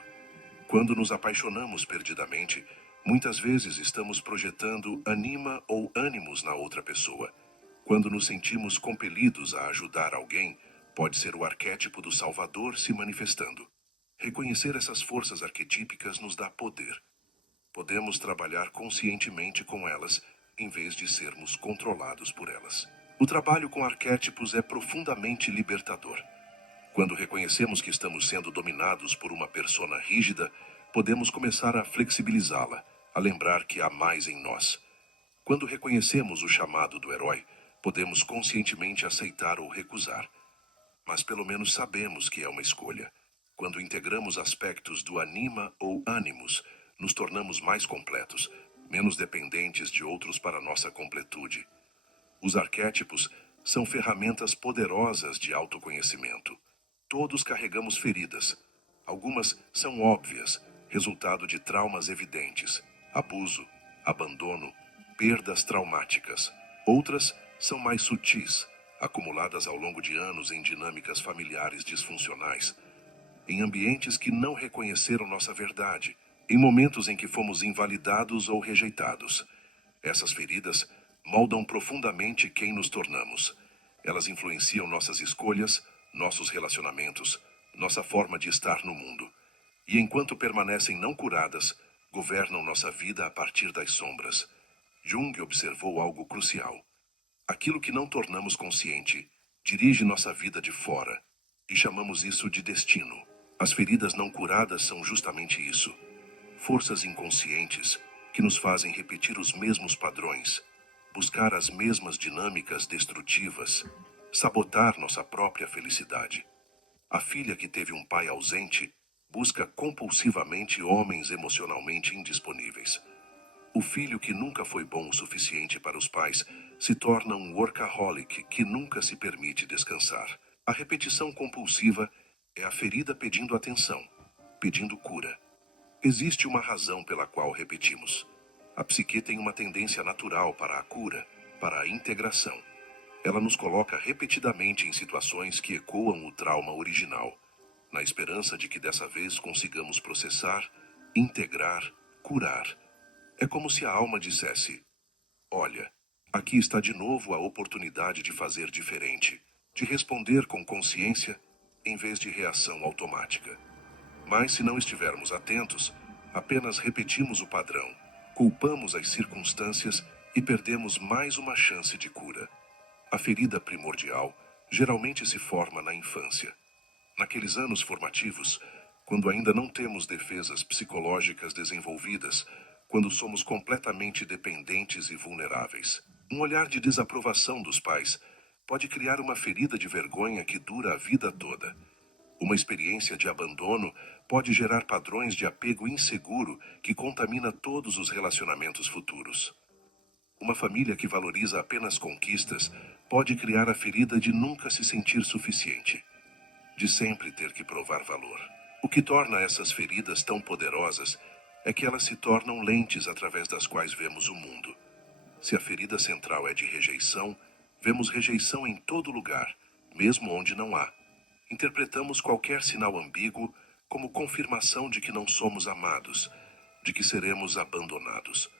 Quando nos apaixonamos perdidamente, muitas vezes estamos projetando anima ou ânimos na outra pessoa. Quando nos sentimos compelidos a ajudar alguém, pode ser o arquétipo do Salvador se manifestando. Reconhecer essas forças arquetípicas nos dá poder. Podemos trabalhar conscientemente com elas, em vez de sermos controlados por elas. O trabalho com arquétipos é profundamente libertador. Quando reconhecemos que estamos sendo dominados por uma persona rígida, podemos começar a flexibilizá-la, a lembrar que há mais em nós. Quando reconhecemos o chamado do herói, podemos conscientemente aceitar ou recusar. Mas pelo menos sabemos que é uma escolha. Quando integramos aspectos do anima ou ânimos, nos tornamos mais completos, menos dependentes de outros para nossa completude. Os arquétipos são ferramentas poderosas de autoconhecimento. Todos carregamos feridas. Algumas são óbvias, resultado de traumas evidentes, abuso, abandono, perdas traumáticas. Outras são mais sutis, acumuladas ao longo de anos em dinâmicas familiares disfuncionais, em ambientes que não reconheceram nossa verdade, em momentos em que fomos invalidados ou rejeitados. Essas feridas moldam profundamente quem nos tornamos. Elas influenciam nossas escolhas, nossos relacionamentos, nossa forma de estar no mundo. E enquanto permanecem não curadas, governam nossa vida a partir das sombras. Jung observou algo crucial. Aquilo que não tornamos consciente dirige nossa vida de fora, e chamamos isso de destino. As feridas não curadas são justamente isso. Forças inconscientes que nos fazem repetir os mesmos padrões, buscar as mesmas dinâmicas destrutivas, sabotar nossa própria felicidade. A filha que teve um pai ausente busca compulsivamente homens emocionalmente indisponíveis. O filho que nunca foi bom o suficiente para os pais se torna um workaholic que nunca se permite descansar. A repetição compulsiva é a ferida pedindo atenção, pedindo cura. Existe uma razão pela qual repetimos. A psique tem uma tendência natural para a cura, para a integração. Ela nos coloca repetidamente em situações que ecoam o trauma original, na esperança de que dessa vez consigamos processar, integrar, curar. É como se a alma dissesse: olha, aqui está de novo a oportunidade de fazer diferente, de responder com consciência, em vez de reação automática. Mas se não estivermos atentos, apenas repetimos o padrão, culpamos as circunstâncias e perdemos mais uma chance de cura. A ferida primordial geralmente se forma na infância. Naqueles anos formativos, quando ainda não temos defesas psicológicas desenvolvidas, quando somos completamente dependentes e vulneráveis. Um olhar de desaprovação dos pais pode criar uma ferida de vergonha que dura a vida toda. Uma experiência de abandono pode gerar padrões de apego inseguro que contamina todos os relacionamentos futuros. Uma família que valoriza apenas conquistas pode criar a ferida de nunca se sentir suficiente, de sempre ter que provar valor. O que torna essas feridas tão poderosas é que elas se tornam lentes através das quais vemos o mundo. Se a ferida central é de rejeição, vemos rejeição em todo lugar, mesmo onde não há. Interpretamos qualquer sinal ambíguo como confirmação de que não somos amados, de que seremos abandonados.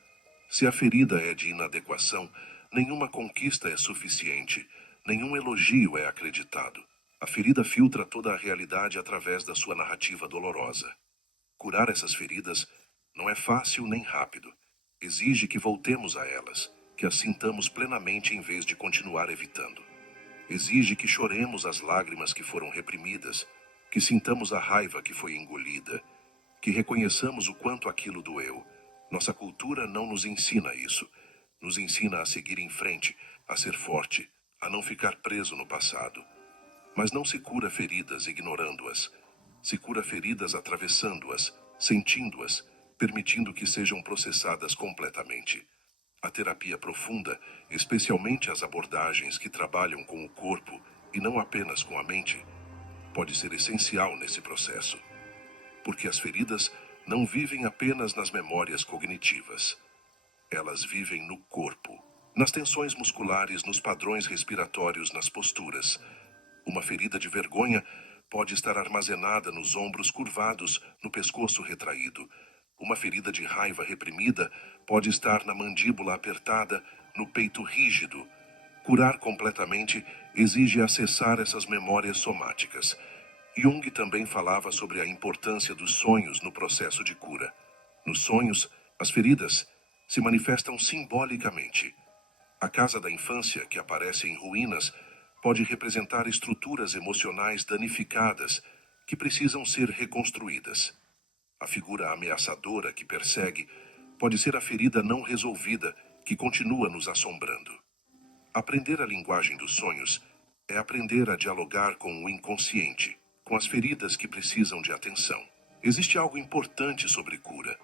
Se a ferida é de inadequação, nenhuma conquista é suficiente, nenhum elogio é acreditado. A ferida filtra toda a realidade através da sua narrativa dolorosa. Curar essas feridas não é fácil nem rápido. Exige que voltemos a elas, que as sintamos plenamente em vez de continuar evitando. Exige que choremos as lágrimas que foram reprimidas, que sintamos a raiva que foi engolida, que reconheçamos o quanto aquilo doeu. Nossa cultura não nos ensina isso. Nos ensina a seguir em frente, a ser forte, a não ficar preso no passado. Mas não se cura feridas ignorando-as. Se cura feridas atravessando-as, sentindo-as, permitindo que sejam processadas completamente. A terapia profunda, especialmente as abordagens que trabalham com o corpo e não apenas com a mente, pode ser essencial nesse processo, porque as feridas não vivem apenas nas memórias cognitivas. Elas vivem no corpo, nas tensões musculares, nos padrões respiratórios, nas posturas. Uma ferida de vergonha pode estar armazenada nos ombros curvados, no pescoço retraído. Uma ferida de raiva reprimida pode estar na mandíbula apertada, no peito rígido. Curar completamente exige acessar essas memórias somáticas. Jung também falava sobre a importância dos sonhos no processo de cura. Nos sonhos, as feridas se manifestam simbolicamente. A casa da infância, que aparece em ruínas, pode representar estruturas emocionais danificadas que precisam ser reconstruídas. A figura ameaçadora que persegue pode ser a ferida não resolvida que continua nos assombrando. Aprender a linguagem dos sonhos é aprender a dialogar com o inconsciente, com as feridas que precisam de atenção. Existe algo importante sobre cura.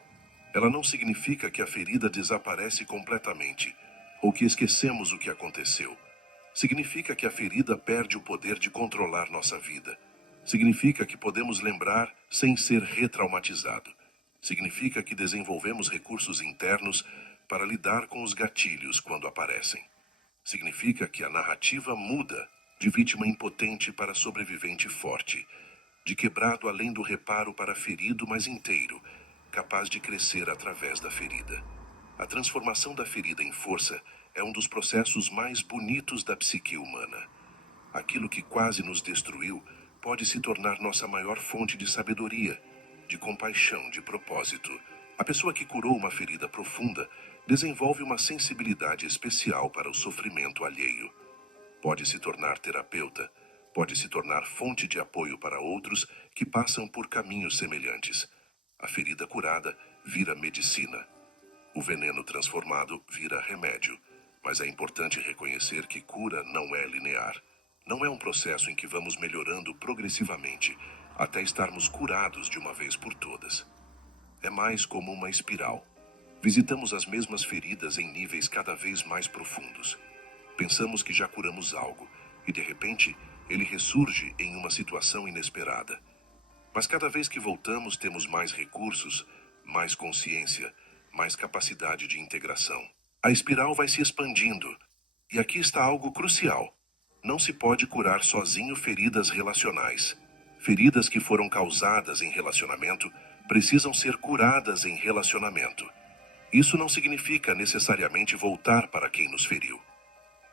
Ela não significa que a ferida desaparece completamente, ou que esquecemos o que aconteceu. Significa que a ferida perde o poder de controlar nossa vida. Significa que podemos lembrar sem ser retraumatizado. Significa que desenvolvemos recursos internos para lidar com os gatilhos quando aparecem. Significa que a narrativa muda de vítima impotente para sobrevivente forte, de quebrado além do reparo para ferido, mas inteiro, capaz de crescer através da ferida. A transformação da ferida em força é um dos processos mais bonitos da psique humana. Aquilo que quase nos destruiu pode se tornar nossa maior fonte de sabedoria, de compaixão, de propósito. A pessoa que curou uma ferida profunda desenvolve uma sensibilidade especial para o sofrimento alheio. Pode se tornar terapeuta, pode se tornar fonte de apoio para outros que passam por caminhos semelhantes. A ferida curada vira medicina. O veneno transformado vira remédio. Mas é importante reconhecer que cura não é linear. Não é um processo em que vamos melhorando progressivamente até estarmos curados de uma vez por todas. É mais como uma espiral. Visitamos as mesmas feridas em níveis cada vez mais profundos. Pensamos que já curamos algo e, de repente, ele ressurge em uma situação inesperada. Mas cada vez que voltamos, temos mais recursos, mais consciência, mais capacidade de integração. A espiral vai se expandindo. E aqui está algo crucial. Não se pode curar sozinho feridas relacionais. Feridas que foram causadas em relacionamento precisam ser curadas em relacionamento. Isso não significa necessariamente voltar para quem nos feriu,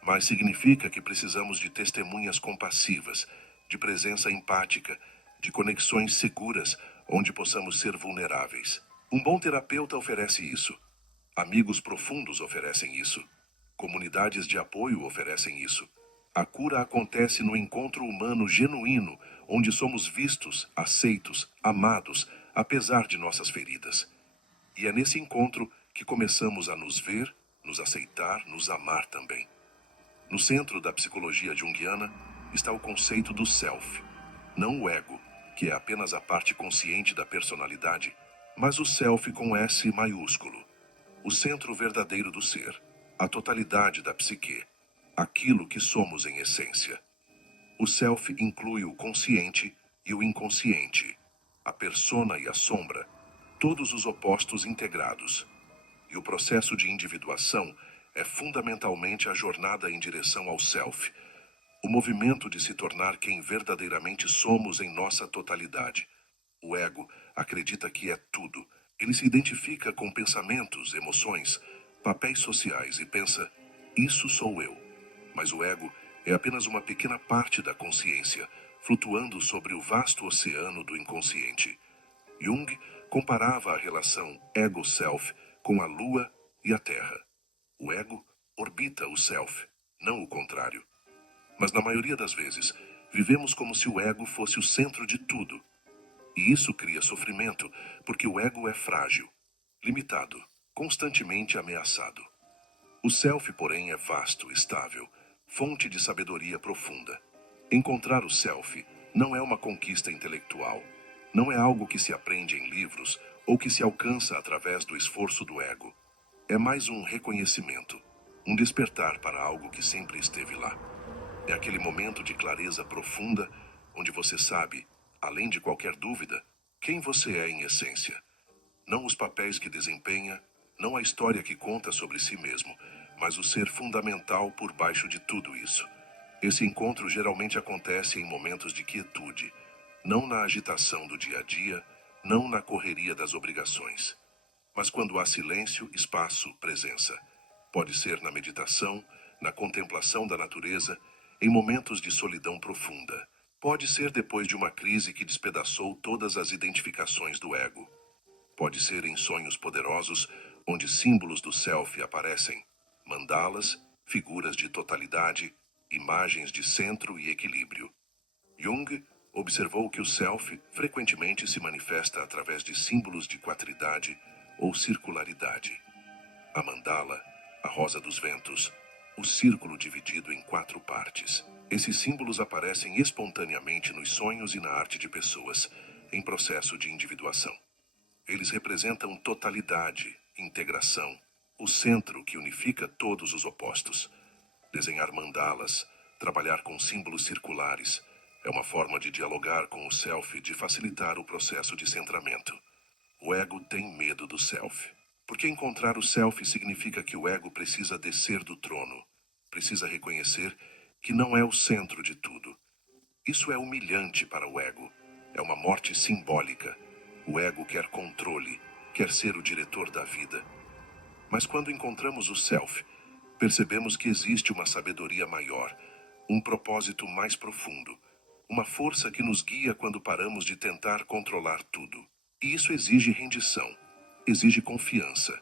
mas significa que precisamos de testemunhas compassivas, de presença empática, de conexões seguras onde possamos ser vulneráveis. Um bom terapeuta oferece isso. Amigos profundos oferecem isso. Comunidades de apoio oferecem isso. A cura acontece no encontro humano genuíno, onde somos vistos, aceitos, amados, apesar de nossas feridas. E é nesse encontro que começamos a nos ver, nos aceitar, nos amar também. No centro da psicologia junguiana está o conceito do self. Não o ego, que é apenas a parte consciente da personalidade, mas o self com S maiúsculo. O centro verdadeiro do ser, a totalidade da psique, aquilo que somos em essência. O self inclui o consciente e o inconsciente, a persona e a sombra, todos os opostos integrados. E o processo de individuação é fundamentalmente a jornada em direção ao self, o movimento de se tornar quem verdadeiramente somos em nossa totalidade. O ego acredita que é tudo. Ele se identifica com pensamentos, emoções, papéis sociais e pensa, isso sou eu. Mas o ego é apenas uma pequena parte da consciência, flutuando sobre o vasto oceano do inconsciente. Jung comparava a relação ego-self com a lua e a terra. O ego orbita o self, não o contrário. Mas na maioria das vezes, vivemos como se o ego fosse o centro de tudo. E isso cria sofrimento, porque o ego é frágil, limitado, constantemente ameaçado. O self, porém, é vasto, estável, fonte de sabedoria profunda. Encontrar o self não é uma conquista intelectual, não é algo que se aprende em livros ou que se alcança através do esforço do ego. É mais um reconhecimento, um despertar para algo que sempre esteve lá. É aquele momento de clareza profunda, onde você sabe, além de qualquer dúvida, quem você é em essência. Não os papéis que desempenha, não a história que conta sobre si mesmo, mas o ser fundamental por baixo de tudo isso. Esse encontro geralmente acontece em momentos de quietude, não na agitação do dia a dia, não na correria das obrigações. Mas quando há silêncio, espaço, presença. Pode ser na meditação, na contemplação da natureza, em momentos de solidão profunda. Pode ser depois de uma crise que despedaçou todas as identificações do ego. Pode ser em sonhos poderosos, onde símbolos do self aparecem, mandalas, figuras de totalidade, imagens de centro e equilíbrio. Jung observou que o self frequentemente se manifesta através de símbolos de quatridade ou circularidade. A mandala, a rosa dos ventos, o círculo dividido em 4 partes. Esses símbolos aparecem espontaneamente nos sonhos e na arte de pessoas, em processo de individuação. Eles representam totalidade, integração, o centro que unifica todos os opostos. Desenhar mandalas, trabalhar com símbolos circulares, é uma forma de dialogar com o self e de facilitar o processo de centramento. O ego tem medo do self. Porque encontrar o self significa que o ego precisa descer do trono, precisa reconhecer que não é o centro de tudo. Isso é humilhante para o ego. É uma morte simbólica. O ego quer controle, quer ser o diretor da vida. Mas quando encontramos o self, percebemos que existe uma sabedoria maior, um propósito mais profundo, uma força que nos guia quando paramos de tentar controlar tudo. E isso exige rendição, exige confiança.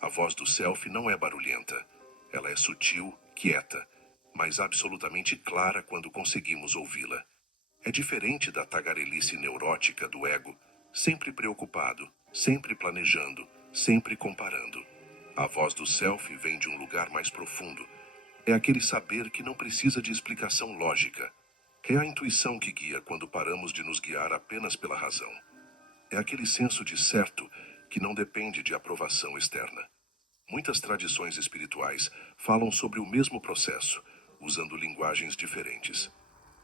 A voz do self não é barulhenta. Ela é sutil, quieta, mas absolutamente clara quando conseguimos ouvi-la. É diferente da tagarelice neurótica do ego, sempre preocupado, sempre planejando, sempre comparando. A voz do self vem de um lugar mais profundo. É aquele saber que não precisa de explicação lógica. É a intuição que guia quando paramos de nos guiar apenas pela razão. É aquele senso de certo que não depende de aprovação externa. Muitas tradições espirituais falam sobre o mesmo processo, usando linguagens diferentes.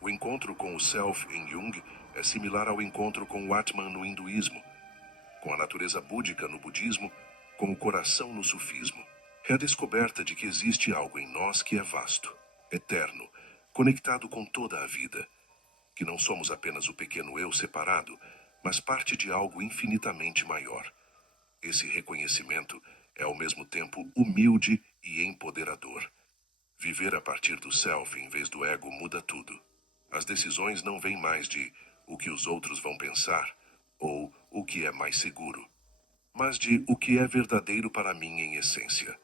O encontro com o Self em Jung é similar ao encontro com o Atman no hinduísmo, com a natureza búdica no budismo, com o coração no sufismo. É a descoberta de que existe algo em nós que é vasto, eterno, conectado com toda a vida, que não somos apenas o pequeno eu separado, mas parte de algo infinitamente maior. Esse reconhecimento é ao mesmo tempo humilde e empoderador. Viver a partir do self em vez do ego muda tudo. As decisões não vêm mais de o que os outros vão pensar ou o que é mais seguro, mas de o que é verdadeiro para mim em essência.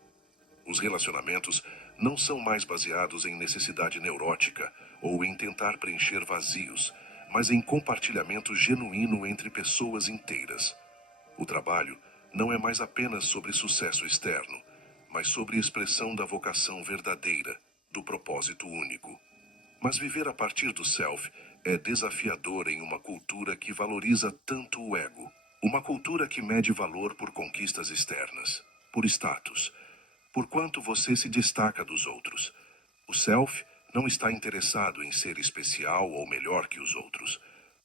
Os relacionamentos não são mais baseados em necessidade neurótica ou em tentar preencher vazios, mas em compartilhamento genuíno entre pessoas inteiras. O trabalho não é mais apenas sobre sucesso externo, mas sobre expressão da vocação verdadeira, do propósito único. Mas viver a partir do self é desafiador em uma cultura que valoriza tanto o ego. Uma cultura que mede valor por conquistas externas, por status, por quanto você se destaca dos outros. O self não está interessado em ser especial ou melhor que os outros.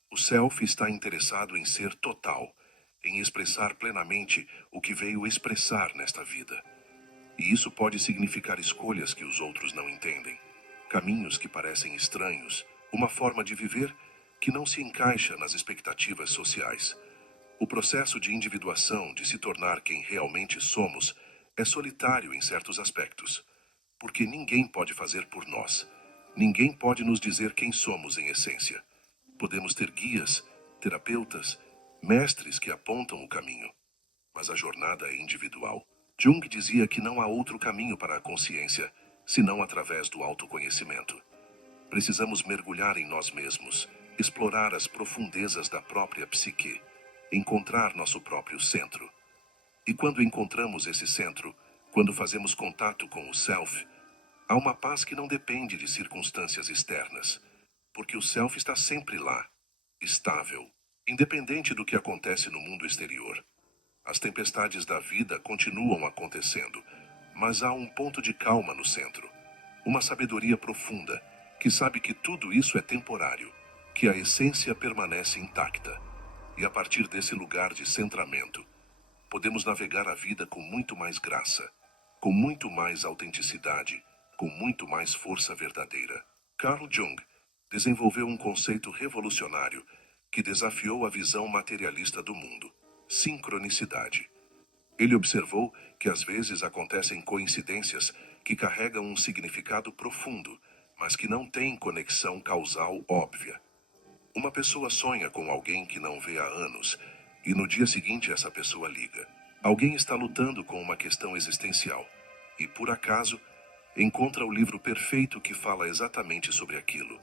O self está interessado em ser total, em expressar plenamente o que veio expressar nesta vida. E isso pode significar escolhas que os outros não entendem, caminhos que parecem estranhos, uma forma de viver que não se encaixa nas expectativas sociais. O processo de individuação, de se tornar quem realmente somos, é solitário em certos aspectos, porque ninguém pode fazer por nós. Ninguém pode nos dizer quem somos em essência. Podemos ter guias, terapeutas, mestres que apontam o caminho, mas a jornada é individual. Jung dizia que não há outro caminho para a consciência, senão através do autoconhecimento. Precisamos mergulhar em nós mesmos, explorar as profundezas da própria psique, encontrar nosso próprio centro. E quando encontramos esse centro, quando fazemos contato com o self, há uma paz que não depende de circunstâncias externas, porque o self está sempre lá, estável, independente do que acontece no mundo exterior. As tempestades da vida continuam acontecendo, mas há um ponto de calma no centro. Uma sabedoria profunda, que sabe que tudo isso é temporário, que a essência permanece intacta. E a partir desse lugar de centramento, podemos navegar a vida com muito mais graça, com muito mais autenticidade, com muito mais força verdadeira. Carl Jung desenvolveu um conceito revolucionário que desafiou a visão materialista do mundo: sincronicidade. Ele observou que às vezes acontecem coincidências que carregam um significado profundo, mas que não têm conexão causal óbvia. Uma pessoa sonha com alguém que não vê há anos, e no dia seguinte essa pessoa liga. Alguém está lutando com uma questão existencial, e por acaso encontra o livro perfeito que fala exatamente sobre aquilo.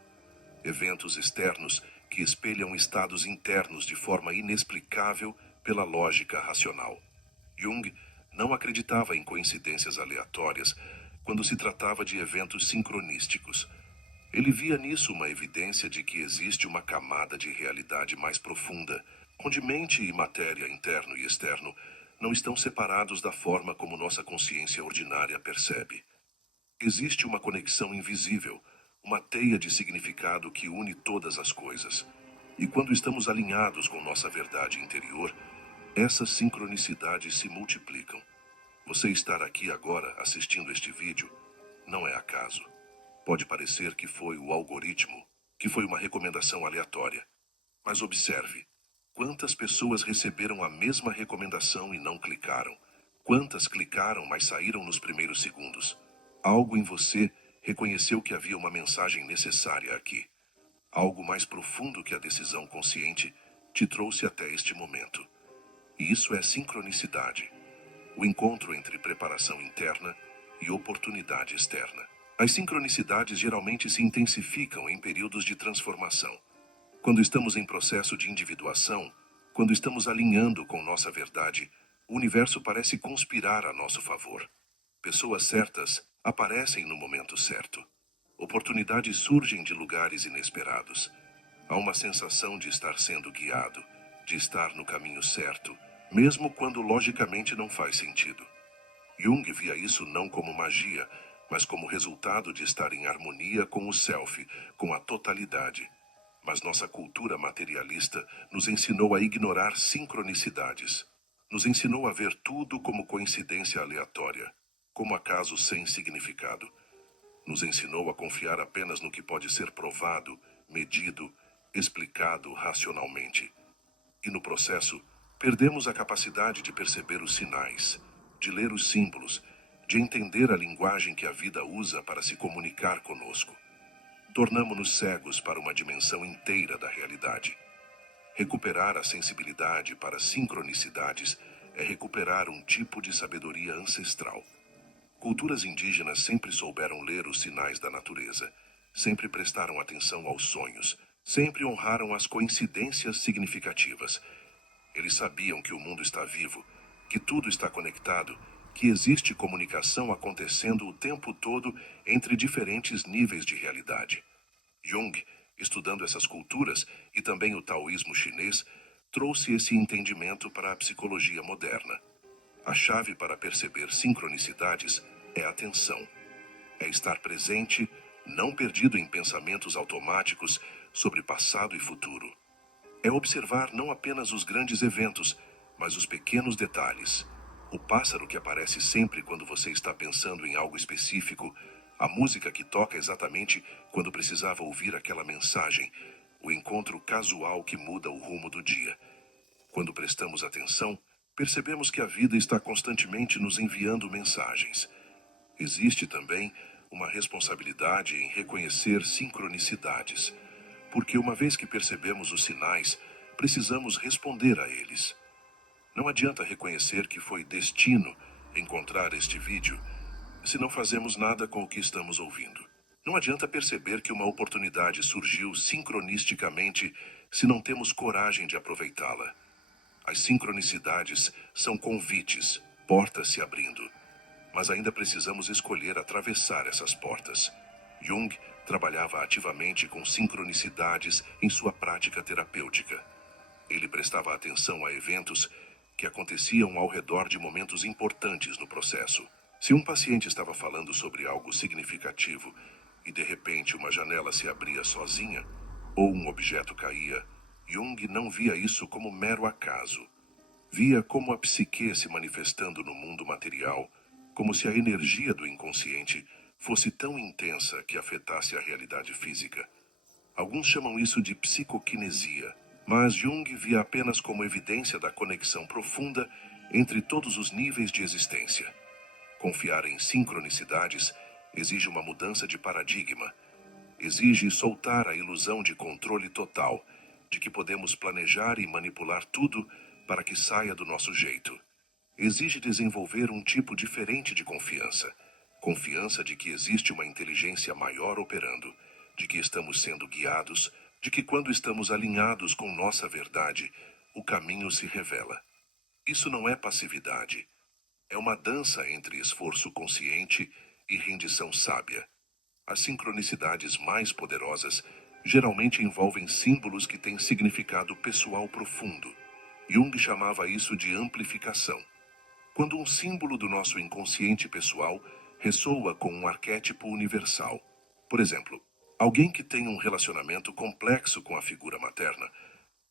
Eventos externos que espelham estados internos de forma inexplicável pela lógica racional. Jung não acreditava em coincidências aleatórias quando se tratava de eventos sincronísticos. Ele via nisso uma evidência de que existe uma camada de realidade mais profunda, onde mente e matéria, interno e externo, não estão separados da forma como nossa consciência ordinária percebe. Existe uma conexão invisível, uma teia de significado que une todas as coisas. E quando estamos alinhados com nossa verdade interior, essas sincronicidades se multiplicam. Você estar aqui agora assistindo este vídeo não é acaso. Pode parecer que foi o algoritmo, que foi uma recomendação aleatória. Mas observe, quantas pessoas receberam a mesma recomendação e não clicaram? Quantas clicaram, mas saíram nos primeiros segundos? Algo em você reconheceu que havia uma mensagem necessária aqui. Algo mais profundo que a decisão consciente te trouxe até este momento. E isso é sincronicidade. O encontro entre preparação interna e oportunidade externa. As sincronicidades geralmente se intensificam em períodos de transformação. Quando estamos em processo de individuação, quando estamos alinhando com nossa verdade, o universo parece conspirar a nosso favor. Pessoas certas aparecem no momento certo. Oportunidades surgem de lugares inesperados. Há uma sensação de estar sendo guiado, de estar no caminho certo, mesmo quando logicamente não faz sentido. Jung via isso não como magia, mas como resultado de estar em harmonia com o self, com a totalidade. Mas nossa cultura materialista nos ensinou a ignorar sincronicidades. Nos ensinou a ver tudo como coincidência aleatória, como acaso sem significado. Nos ensinou a confiar apenas no que pode ser provado, medido, explicado racionalmente. E no processo, perdemos a capacidade de perceber os sinais, de ler os símbolos, de entender a linguagem que a vida usa para se comunicar conosco. Tornamo-nos cegos para uma dimensão inteira da realidade. Recuperar a sensibilidade para sincronicidades é recuperar um tipo de sabedoria ancestral. Culturas indígenas sempre souberam ler os sinais da natureza, sempre prestaram atenção aos sonhos, sempre honraram as coincidências significativas. Eles sabiam que o mundo está vivo, que tudo está conectado, que existe comunicação acontecendo o tempo todo entre diferentes níveis de realidade. Jung, estudando essas culturas e também o taoísmo chinês, trouxe esse entendimento para a psicologia moderna. A chave para perceber sincronicidades é atenção. É estar presente, não perdido em pensamentos automáticos sobre passado e futuro. É observar não apenas os grandes eventos, mas os pequenos detalhes. O pássaro que aparece sempre quando você está pensando em algo específico, a música que toca exatamente quando precisava ouvir aquela mensagem, o encontro casual que muda o rumo do dia. Quando prestamos atenção, percebemos que a vida está constantemente nos enviando mensagens. Existe também uma responsabilidade em reconhecer sincronicidades, porque uma vez que percebemos os sinais, precisamos responder a eles. Não adianta reconhecer que foi destino encontrar este vídeo se não fazemos nada com o que estamos ouvindo. Não adianta perceber que uma oportunidade surgiu sincronisticamente se não temos coragem de aproveitá-la. As sincronicidades são convites, portas se abrindo. Mas ainda precisamos escolher atravessar essas portas. Jung trabalhava ativamente com sincronicidades em sua prática terapêutica. Ele prestava atenção a eventos que aconteciam ao redor de momentos importantes no processo. Se um paciente estava falando sobre algo significativo e de repente uma janela se abria sozinha ou um objeto caía, Jung não via isso como mero acaso. Via como a psique se manifestando no mundo material, como se a energia do inconsciente fosse tão intensa que afetasse a realidade física. Alguns chamam isso de psicoquinesia, mas Jung via apenas como evidência da conexão profunda entre todos os níveis de existência. Confiar em sincronicidades exige uma mudança de paradigma, exige soltar a ilusão de controle total, de que podemos planejar e manipular tudo para que saia do nosso jeito. Exige desenvolver um tipo diferente de confiança. Confiança de que existe uma inteligência maior operando, de que estamos sendo guiados, de que quando estamos alinhados com nossa verdade, o caminho se revela. Isso não é passividade. É uma dança entre esforço consciente e rendição sábia. As sincronicidades mais poderosas geralmente envolvem símbolos que têm significado pessoal profundo. Jung chamava isso de amplificação. Quando um símbolo do nosso inconsciente pessoal ressoa com um arquétipo universal. Por exemplo, alguém que tem um relacionamento complexo com a figura materna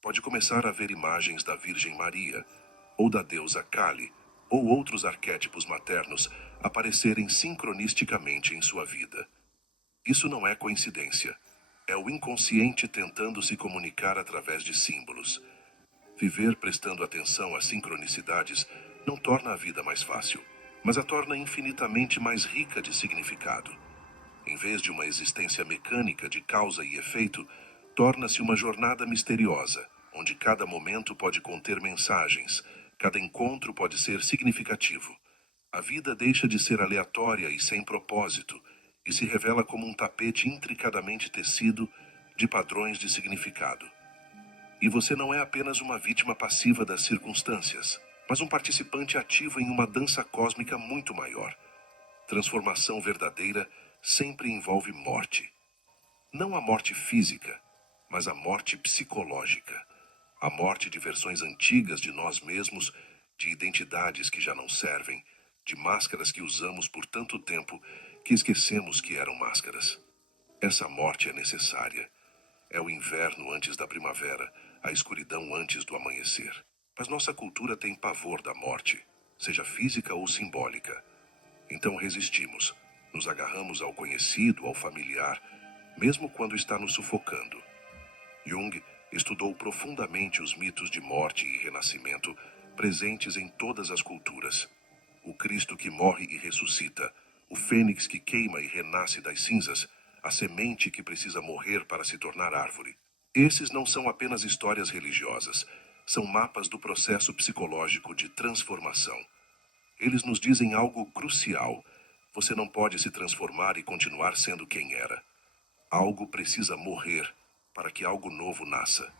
pode começar a ver imagens da Virgem Maria, ou da deusa Kali, ou outros arquétipos maternos aparecerem sincronisticamente em sua vida. Isso não é coincidência. É o inconsciente tentando se comunicar através de símbolos. Viver prestando atenção às sincronicidades não torna a vida mais fácil, mas a torna infinitamente mais rica de significado. Em vez de uma existência mecânica de causa e efeito, torna-se uma jornada misteriosa, onde cada momento pode conter mensagens, cada encontro pode ser significativo. A vida deixa de ser aleatória e sem propósito, e se revela como um tapete intricadamente tecido de padrões de significado. E você não é apenas uma vítima passiva das circunstâncias, mas um participante ativo em uma dança cósmica muito maior. Transformação verdadeira sempre envolve morte. Não a morte física, mas a morte psicológica. A morte de versões antigas de nós mesmos, de identidades que já não servem, de máscaras que usamos por tanto tempo que esquecemos que eram máscaras. Essa morte é necessária. É o inverno antes da primavera, a escuridão antes do amanhecer. Mas nossa cultura tem pavor da morte, seja física ou simbólica. Então resistimos, nos agarramos ao conhecido, ao familiar, mesmo quando está nos sufocando. Jung estudou profundamente os mitos de morte e renascimento presentes em todas as culturas. O Cristo que morre e ressuscita, o fênix que queima e renasce das cinzas, a semente que precisa morrer para se tornar árvore. Esses não são apenas histórias religiosas, são mapas do processo psicológico de transformação. Eles nos dizem algo crucial. Você não pode se transformar e continuar sendo quem era. Algo precisa morrer para que algo novo nasça.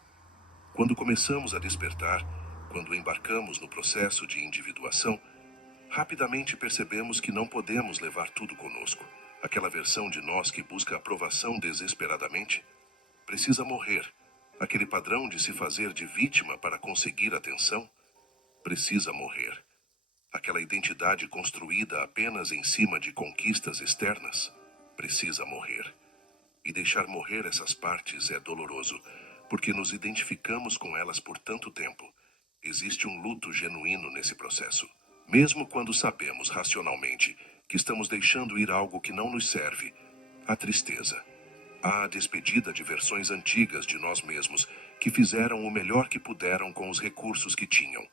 Quando começamos a despertar, quando embarcamos no processo de individuação, rapidamente percebemos que não podemos levar tudo conosco. Aquela versão de nós que busca aprovação desesperadamente precisa morrer. Aquele padrão de se fazer de vítima para conseguir atenção precisa morrer. Aquela identidade construída apenas em cima de conquistas externas precisa morrer. E deixar morrer essas partes é doloroso, porque nos identificamos com elas por tanto tempo. Existe um luto genuíno nesse processo. Mesmo quando sabemos racionalmente que estamos deixando ir algo que não nos serve, a tristeza. Há a despedida de versões antigas de nós mesmos que fizeram o melhor que puderam com os recursos que tinham.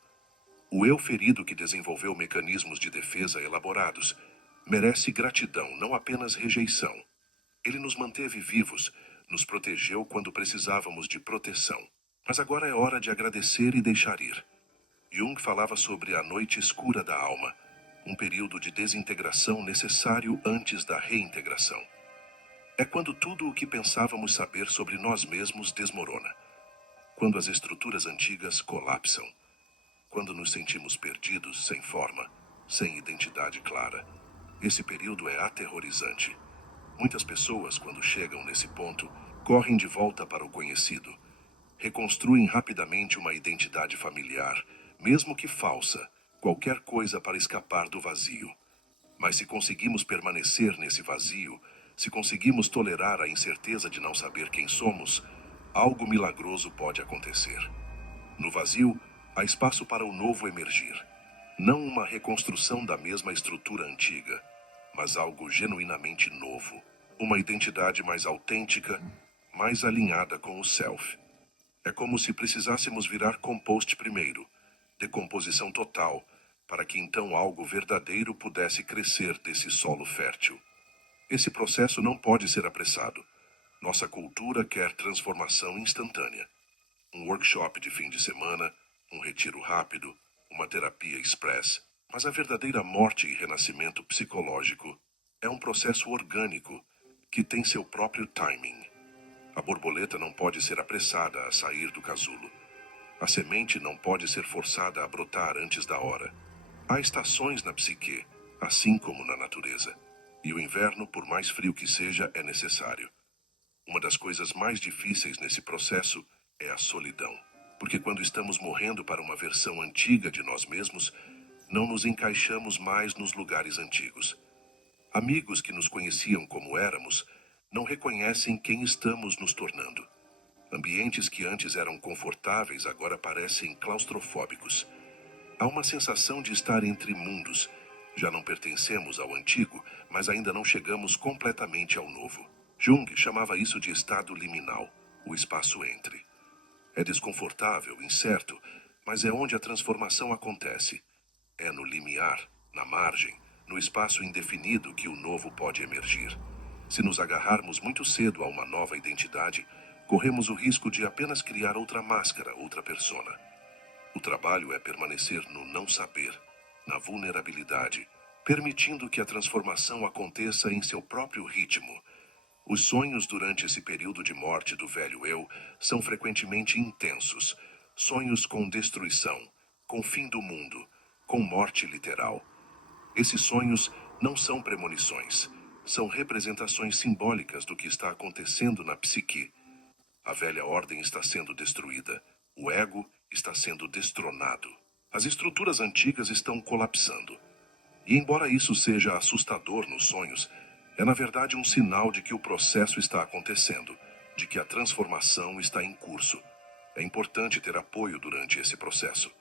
O eu ferido que desenvolveu mecanismos de defesa elaborados merece gratidão, não apenas rejeição. Ele nos manteve vivos, nos protegeu quando precisávamos de proteção. Mas agora é hora de agradecer e deixar ir. Jung falava sobre a noite escura da alma, um período de desintegração necessário antes da reintegração. É quando tudo o que pensávamos saber sobre nós mesmos desmorona. Quando as estruturas antigas colapsam. Quando nos sentimos perdidos, sem forma, sem identidade clara. Esse período é aterrorizante. Muitas pessoas, quando chegam nesse ponto, correm de volta para o conhecido. Reconstruem rapidamente uma identidade familiar, mesmo que falsa, qualquer coisa para escapar do vazio. Mas se conseguimos permanecer nesse vazio, se conseguimos tolerar a incerteza de não saber quem somos, algo milagroso pode acontecer. No vazio, há espaço para o novo emergir. Não uma reconstrução da mesma estrutura antiga, mas algo genuinamente novo. Uma identidade mais autêntica, mais alinhada com o self. É como se precisássemos virar compost primeiro, decomposição total, para que então algo verdadeiro pudesse crescer desse solo fértil. Esse processo não pode ser apressado. Nossa cultura quer transformação instantânea. Um workshop de fim de semana, um retiro rápido, uma terapia express. Mas a verdadeira morte e renascimento psicológico é um processo orgânico que tem seu próprio timing. A borboleta não pode ser apressada a sair do casulo. A semente não pode ser forçada a brotar antes da hora. Há estações na psique, assim como na natureza. E o inverno, por mais frio que seja, é necessário. Uma das coisas mais difíceis nesse processo é a solidão. Porque quando estamos morrendo para uma versão antiga de nós mesmos, não nos encaixamos mais nos lugares antigos. Amigos que nos conheciam como éramos, não reconhecem quem estamos nos tornando. Ambientes que antes eram confortáveis agora parecem claustrofóbicos. Há uma sensação de estar entre mundos. Já não pertencemos ao antigo, mas ainda não chegamos completamente ao novo. Jung chamava isso de estado liminal, o espaço entre. É desconfortável, incerto, mas é onde a transformação acontece. É no limiar, na margem, no espaço indefinido que o novo pode emergir. Se nos agarrarmos muito cedo a uma nova identidade, corremos o risco de apenas criar outra máscara, outra persona. O trabalho é permanecer no não saber, na vulnerabilidade, permitindo que a transformação aconteça em seu próprio ritmo. Os sonhos durante esse período de morte do velho eu são frequentemente intensos. Sonhos com destruição, com fim do mundo, com morte literal. Esses sonhos não são premonições, são representações simbólicas do que está acontecendo na psique. A velha ordem está sendo destruída. O ego está sendo destronado. As estruturas antigas estão colapsando. E embora isso seja assustador nos sonhos, é na verdade um sinal de que o processo está acontecendo, de que a transformação está em curso. É importante ter apoio durante esse processo.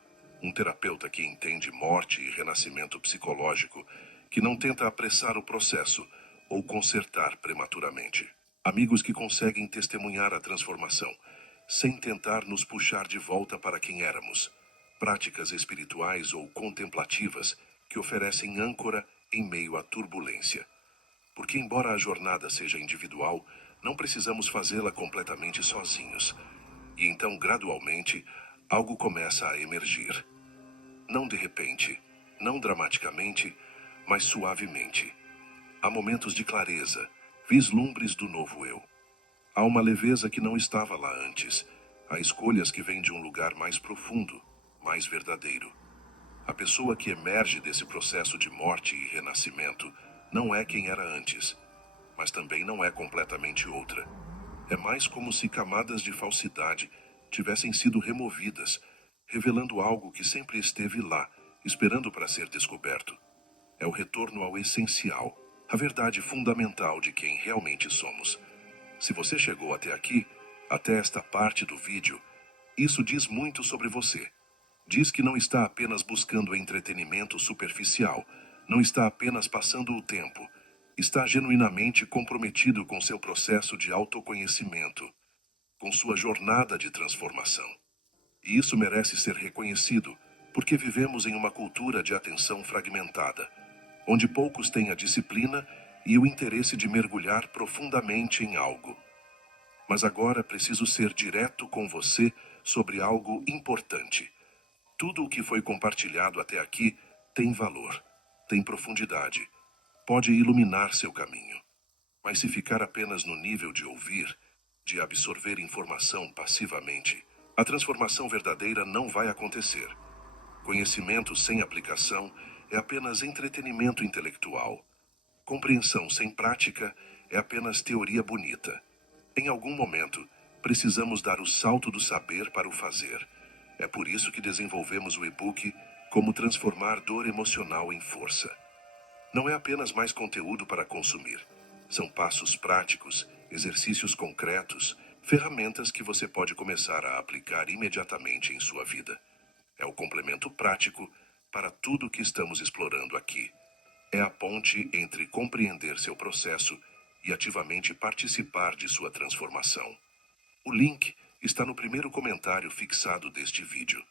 Um terapeuta que entende morte e renascimento psicológico, que não tenta apressar o processo ou consertar prematuramente. Amigos que conseguem testemunhar a transformação, sem tentar nos puxar de volta para quem éramos. Práticas espirituais ou contemplativas que oferecem âncora em meio à turbulência. Porque embora a jornada seja individual, não precisamos fazê-la completamente sozinhos. E então, gradualmente, algo começa a emergir. Não de repente, não dramaticamente, mas suavemente. Há momentos de clareza, vislumbres do novo eu. Há uma leveza que não estava lá antes. Há escolhas que vêm de um lugar mais profundo, mais verdadeiro. A pessoa que emerge desse processo de morte e renascimento não é quem era antes, mas também não é completamente outra. É mais como se camadas de falsidade tivessem sido removidas, revelando algo que sempre esteve lá, esperando para ser descoberto. É o retorno ao essencial, a verdade fundamental de quem realmente somos. Se você chegou até aqui, até esta parte do vídeo, isso diz muito sobre você. Diz que não está apenas buscando entretenimento superficial, não está apenas passando o tempo, está genuinamente comprometido com seu processo de autoconhecimento, com sua jornada de transformação. E isso merece ser reconhecido, porque vivemos em uma cultura de atenção fragmentada, onde poucos têm a disciplina e o interesse de mergulhar profundamente em algo. Mas agora preciso ser direto com você sobre algo importante. Tudo o que foi compartilhado até aqui tem valor, tem profundidade, pode iluminar seu caminho. Mas se ficar apenas no nível de ouvir, de absorver informação passivamente, a transformação verdadeira não vai acontecer. Conhecimento sem aplicação é apenas entretenimento intelectual. Compreensão sem prática é apenas teoria bonita. Em algum momento, precisamos dar o salto do saber para o fazer. É por isso que desenvolvemos o e-book Como Transformar Dor Emocional em Força. Não é apenas mais conteúdo para consumir. São passos práticos, exercícios concretos, ferramentas que você pode começar a aplicar imediatamente em sua vida. É o complemento prático para tudo o que estamos explorando aqui. É a ponte entre compreender seu processo e ativamente participar de sua transformação. O link está no primeiro comentário fixado deste vídeo.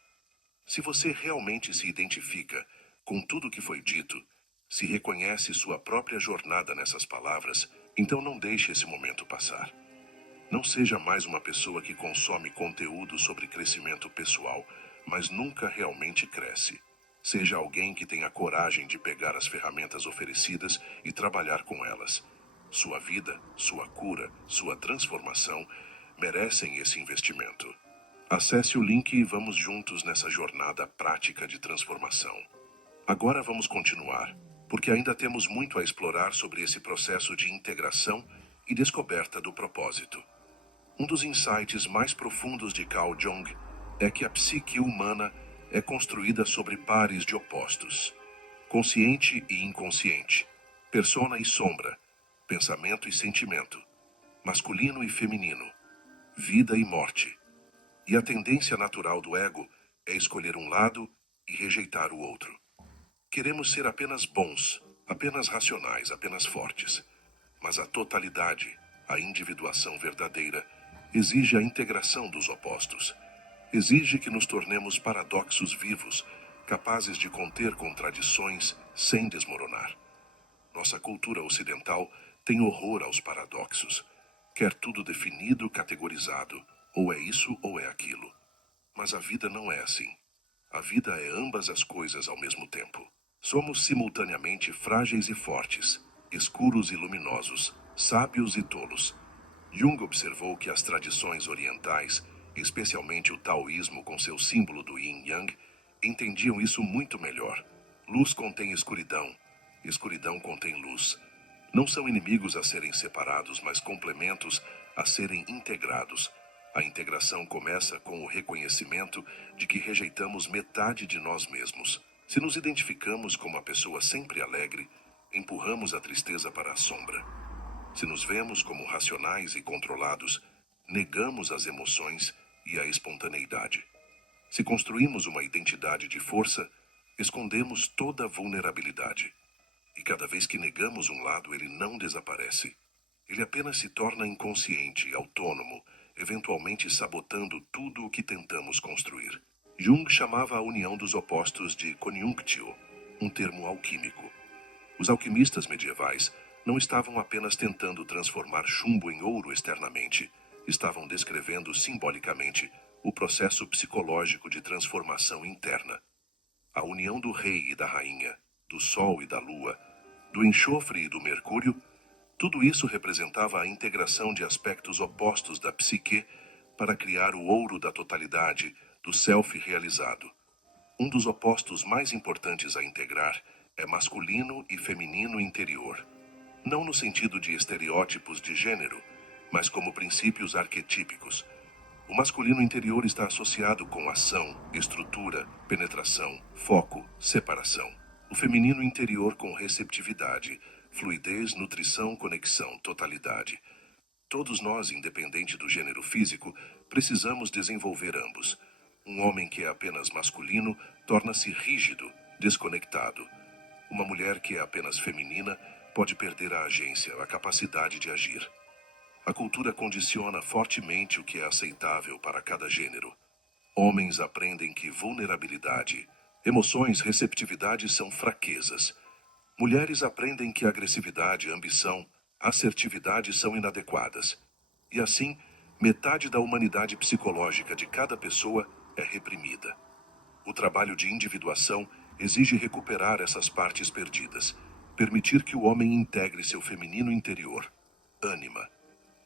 Se você realmente se identifica com tudo o que foi dito, se reconhece sua própria jornada nessas palavras, então não deixe esse momento passar. Não seja mais uma pessoa que consome conteúdo sobre crescimento pessoal, mas nunca realmente cresce. Seja alguém que tenha coragem de pegar as ferramentas oferecidas e trabalhar com elas. Sua vida, sua cura, sua transformação merecem esse investimento. Acesse o link e vamos juntos nessa jornada prática de transformação. Agora vamos continuar, porque ainda temos muito a explorar sobre esse processo de integração e descoberta do propósito. Um dos insights mais profundos de Carl Jung é que a psique humana é construída sobre pares de opostos: consciente e inconsciente, persona e sombra, pensamento e sentimento, masculino e feminino, vida e morte. E a tendência natural do ego é escolher um lado e rejeitar o outro. Queremos ser apenas bons, apenas racionais, apenas fortes. Mas a totalidade, a individuação verdadeira, exige a integração dos opostos. Exige que nos tornemos paradoxos vivos, capazes de conter contradições sem desmoronar. Nossa cultura ocidental tem horror aos paradoxos. Quer tudo definido, categorizado. Ou é isso ou é aquilo. Mas a vida não é assim. A vida é ambas as coisas ao mesmo tempo. Somos simultaneamente frágeis e fortes, escuros e luminosos, sábios e tolos. Jung observou que as tradições orientais, especialmente o taoísmo com seu símbolo do yin-yang, entendiam isso muito melhor. Luz contém escuridão, escuridão contém luz. Não são inimigos a serem separados, mas complementos a serem integrados. A integração começa com o reconhecimento de que rejeitamos metade de nós mesmos. Se nos identificamos como a pessoa sempre alegre, empurramos a tristeza para a sombra. Se nos vemos como racionais e controlados, negamos as emoções e a espontaneidade. Se construímos uma identidade de força, escondemos toda a vulnerabilidade. E cada vez que negamos um lado, ele não desaparece. Ele apenas se torna inconsciente, autônomo, eventualmente sabotando tudo o que tentamos construir. Jung chamava a união dos opostos de conjunctio, um termo alquímico. Os alquimistas medievais não estavam apenas tentando transformar chumbo em ouro externamente, estavam descrevendo simbolicamente o processo psicológico de transformação interna. A união do rei e da rainha, do sol e da lua, do enxofre e do mercúrio, tudo isso representava a integração de aspectos opostos da psique para criar o ouro da totalidade, do self realizado. Um dos opostos mais importantes a integrar é masculino e feminino interior. Não no sentido de estereótipos de gênero, mas como princípios arquetípicos. O masculino interior está associado com ação, estrutura, penetração, foco, separação. O feminino interior com receptividade, fluidez, nutrição, conexão, totalidade. Todos nós, independente do gênero físico, precisamos desenvolver ambos. Um homem que é apenas masculino torna-se rígido, desconectado. Uma mulher que é apenas feminina pode perder a agência, a capacidade de agir. A cultura condiciona fortemente o que é aceitável para cada gênero. Homens aprendem que vulnerabilidade, emoções, receptividade são fraquezas. Mulheres aprendem que agressividade, ambição, assertividade são inadequadas. E assim, metade da humanidade psicológica de cada pessoa é reprimida. O trabalho de individuação exige recuperar essas partes perdidas, permitir que o homem integre seu feminino interior, ânima,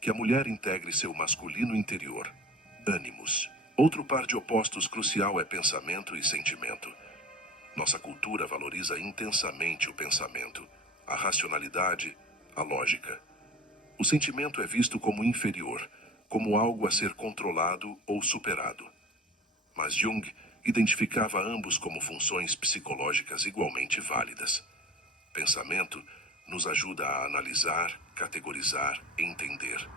que a mulher integre seu masculino interior, ânimos. Outro par de opostos crucial é pensamento e sentimento. Nossa cultura valoriza intensamente o pensamento, a racionalidade, a lógica. O sentimento é visto como inferior, como algo a ser controlado ou superado. Mas Jung identificava ambos como funções psicológicas igualmente válidas. Pensamento nos ajuda a analisar, categorizar, entender.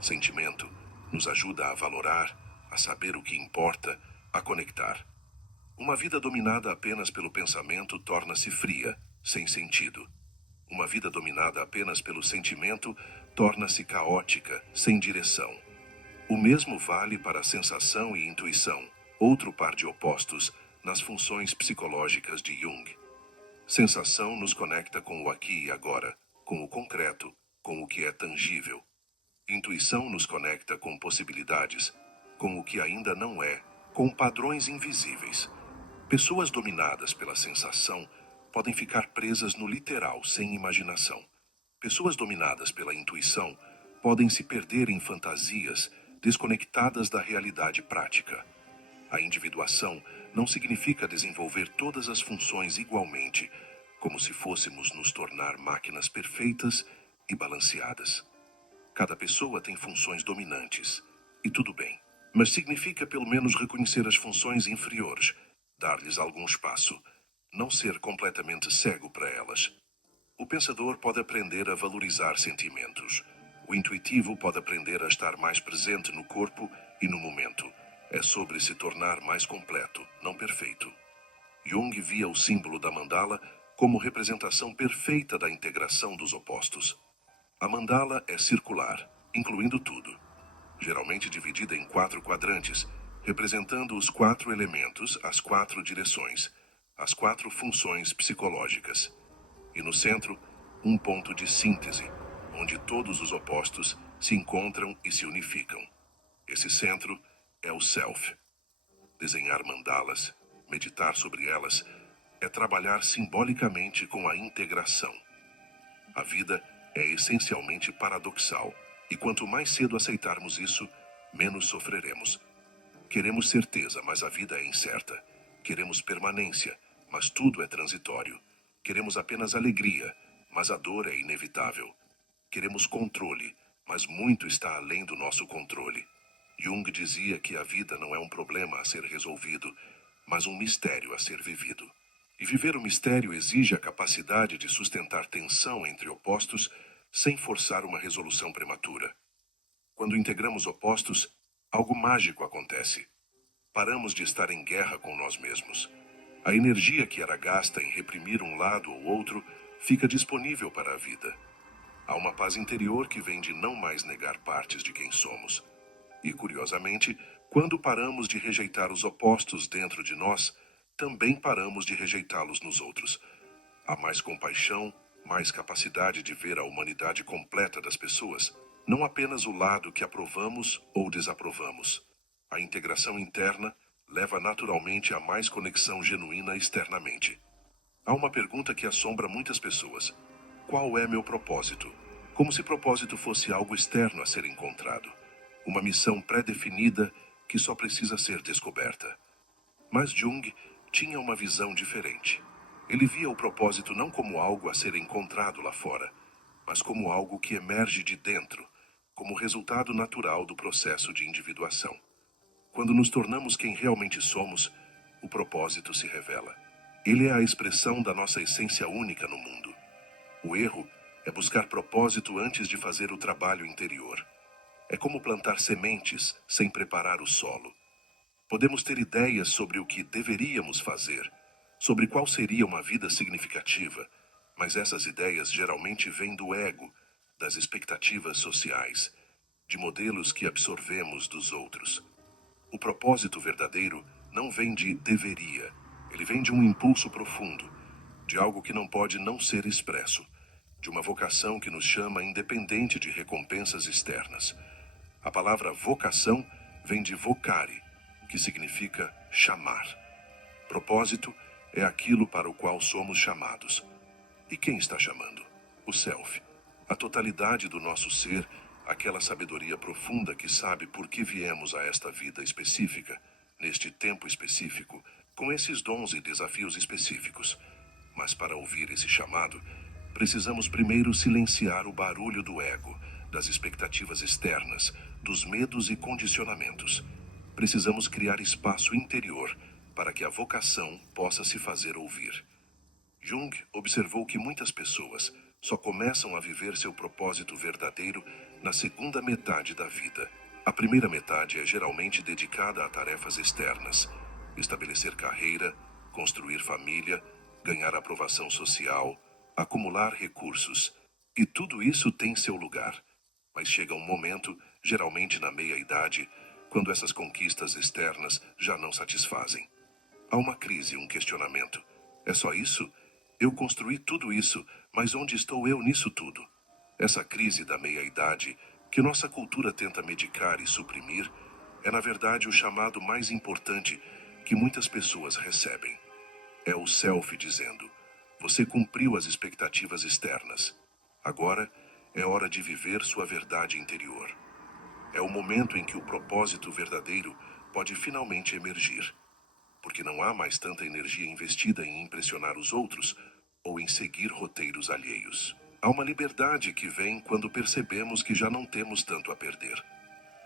Sentimento nos ajuda a valorar, a saber o que importa, a conectar. Uma vida dominada apenas pelo pensamento torna-se fria, sem sentido. Uma vida dominada apenas pelo sentimento torna-se caótica, sem direção. O mesmo vale para a sensação e intuição, outro par de opostos nas funções psicológicas de Jung. Sensação nos conecta com o aqui e agora, com o concreto, com o que é tangível. Intuição nos conecta com possibilidades, com o que ainda não é, com padrões invisíveis. Pessoas dominadas pela sensação podem ficar presas no literal, sem imaginação. Pessoas dominadas pela intuição podem se perder em fantasias desconectadas da realidade prática. A individuação não significa desenvolver todas as funções igualmente, como se fôssemos nos tornar máquinas perfeitas e balanceadas. Cada pessoa tem funções dominantes, e tudo bem. Mas significa pelo menos reconhecer as funções inferiores, dar-lhes algum espaço, não ser completamente cego para elas. O pensador pode aprender a valorizar sentimentos. O intuitivo pode aprender a estar mais presente no corpo e no momento. É sobre se tornar mais completo, não perfeito. Jung via o símbolo da mandala como representação perfeita da integração dos opostos. A mandala é circular, incluindo tudo. Geralmente dividida em 4 quadrantes, representando os 4 elementos, as 4 direções, as 4 funções psicológicas. E no centro, um ponto de síntese, onde todos os opostos se encontram e se unificam. Esse centro é o Self. Desenhar mandalas, meditar sobre elas, é trabalhar simbolicamente com a integração. A vida é essencialmente paradoxal, e quanto mais cedo aceitarmos isso, menos sofreremos. Queremos certeza, mas a vida é incerta. Queremos permanência, mas tudo é transitório. Queremos apenas alegria, mas a dor é inevitável. Queremos controle, mas muito está além do nosso controle. Jung dizia que a vida não é um problema a ser resolvido, mas um mistério a ser vivido. E viver o mistério exige a capacidade de sustentar tensão entre opostos sem forçar uma resolução prematura. Quando integramos opostos, algo mágico acontece. Paramos de estar em guerra com nós mesmos. A energia que era gasta em reprimir um lado ou outro fica disponível para a vida. Há uma paz interior que vem de não mais negar partes de quem somos. E, curiosamente, quando paramos de rejeitar os opostos dentro de nós, também paramos de rejeitá-los nos outros. Há mais compaixão, mais capacidade de ver a humanidade completa das pessoas, não apenas o lado que aprovamos ou desaprovamos. A integração interna leva naturalmente a mais conexão genuína externamente. Há uma pergunta que assombra muitas pessoas. Qual é meu propósito? Como se propósito fosse algo externo a ser encontrado. Uma missão pré-definida que só precisa ser descoberta. Mas Jung tinha uma visão diferente. Ele via o propósito não como algo a ser encontrado lá fora, mas como algo que emerge de dentro, como resultado natural do processo de individuação. Quando nos tornamos quem realmente somos, o propósito se revela. Ele é a expressão da nossa essência única no mundo. O erro é buscar propósito antes de fazer o trabalho interior. É como plantar sementes sem preparar o solo. Podemos ter ideias sobre o que deveríamos fazer, sobre qual seria uma vida significativa, mas essas ideias geralmente vêm do ego, das expectativas sociais, de modelos que absorvemos dos outros. O propósito verdadeiro não vem de deveria, ele vem de um impulso profundo, de algo que não pode não ser expresso, de uma vocação que nos chama independente de recompensas externas. A palavra vocação vem de vocare, que significa chamar. Propósito é aquilo para o qual somos chamados. E quem está chamando? O Self. A totalidade do nosso ser, aquela sabedoria profunda que sabe por que viemos a esta vida específica, neste tempo específico, com esses dons e desafios específicos. Mas para ouvir esse chamado, precisamos primeiro silenciar o barulho do ego, das expectativas externas, dos medos e condicionamentos. precisamos criar espaço interior para que a vocação possa se fazer ouvir. Jung observou que muitas pessoas só começam a viver seu propósito verdadeiro na segunda metade da vida. A primeira metade é geralmente dedicada a tarefas externas: estabelecer carreira, construir família, ganhar aprovação social, acumular recursos. E tudo isso tem seu lugar. Mas chega um momento, geralmente na meia-idade, quando essas conquistas externas já não satisfazem. Há uma crise, um questionamento. É só isso? Eu construí tudo isso, mas onde estou eu nisso tudo? Essa crise da meia-idade, que nossa cultura tenta medicar e suprimir, é na verdade o chamado mais importante que muitas pessoas recebem. É o self dizendo: você cumpriu as expectativas externas. Agora é hora de viver sua verdade interior. É o momento em que o propósito verdadeiro pode finalmente emergir, porque não há mais tanta energia investida em impressionar os outros ou em seguir roteiros alheios. Há uma liberdade que vem quando percebemos que já não temos tanto a perder.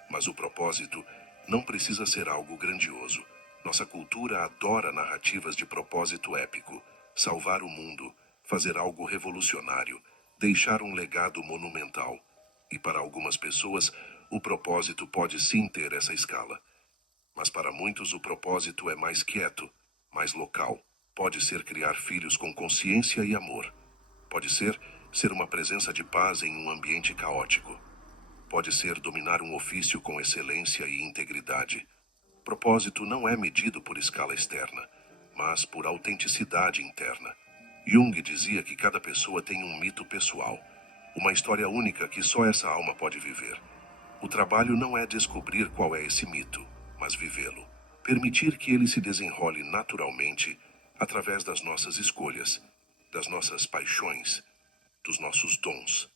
Mas o propósito não precisa ser algo grandioso. Nossa cultura adora narrativas de propósito épico: salvar o mundo, fazer algo revolucionário, deixar um legado monumental. E para algumas pessoas, o propósito pode sim ter essa escala. Mas para muitos o propósito é mais quieto, mais local. Pode ser criar filhos com consciência e amor. Pode ser uma presença de paz em um ambiente caótico. Pode ser dominar um ofício com excelência e integridade. Propósito não é medido por escala externa, mas por autenticidade interna. Jung dizia que cada pessoa tem um mito pessoal, uma história única que só essa alma pode viver. O trabalho não é descobrir qual é esse mito, mas vivê-lo. Permitir que ele se desenrole naturalmente através das nossas escolhas, das nossas paixões, dos nossos dons.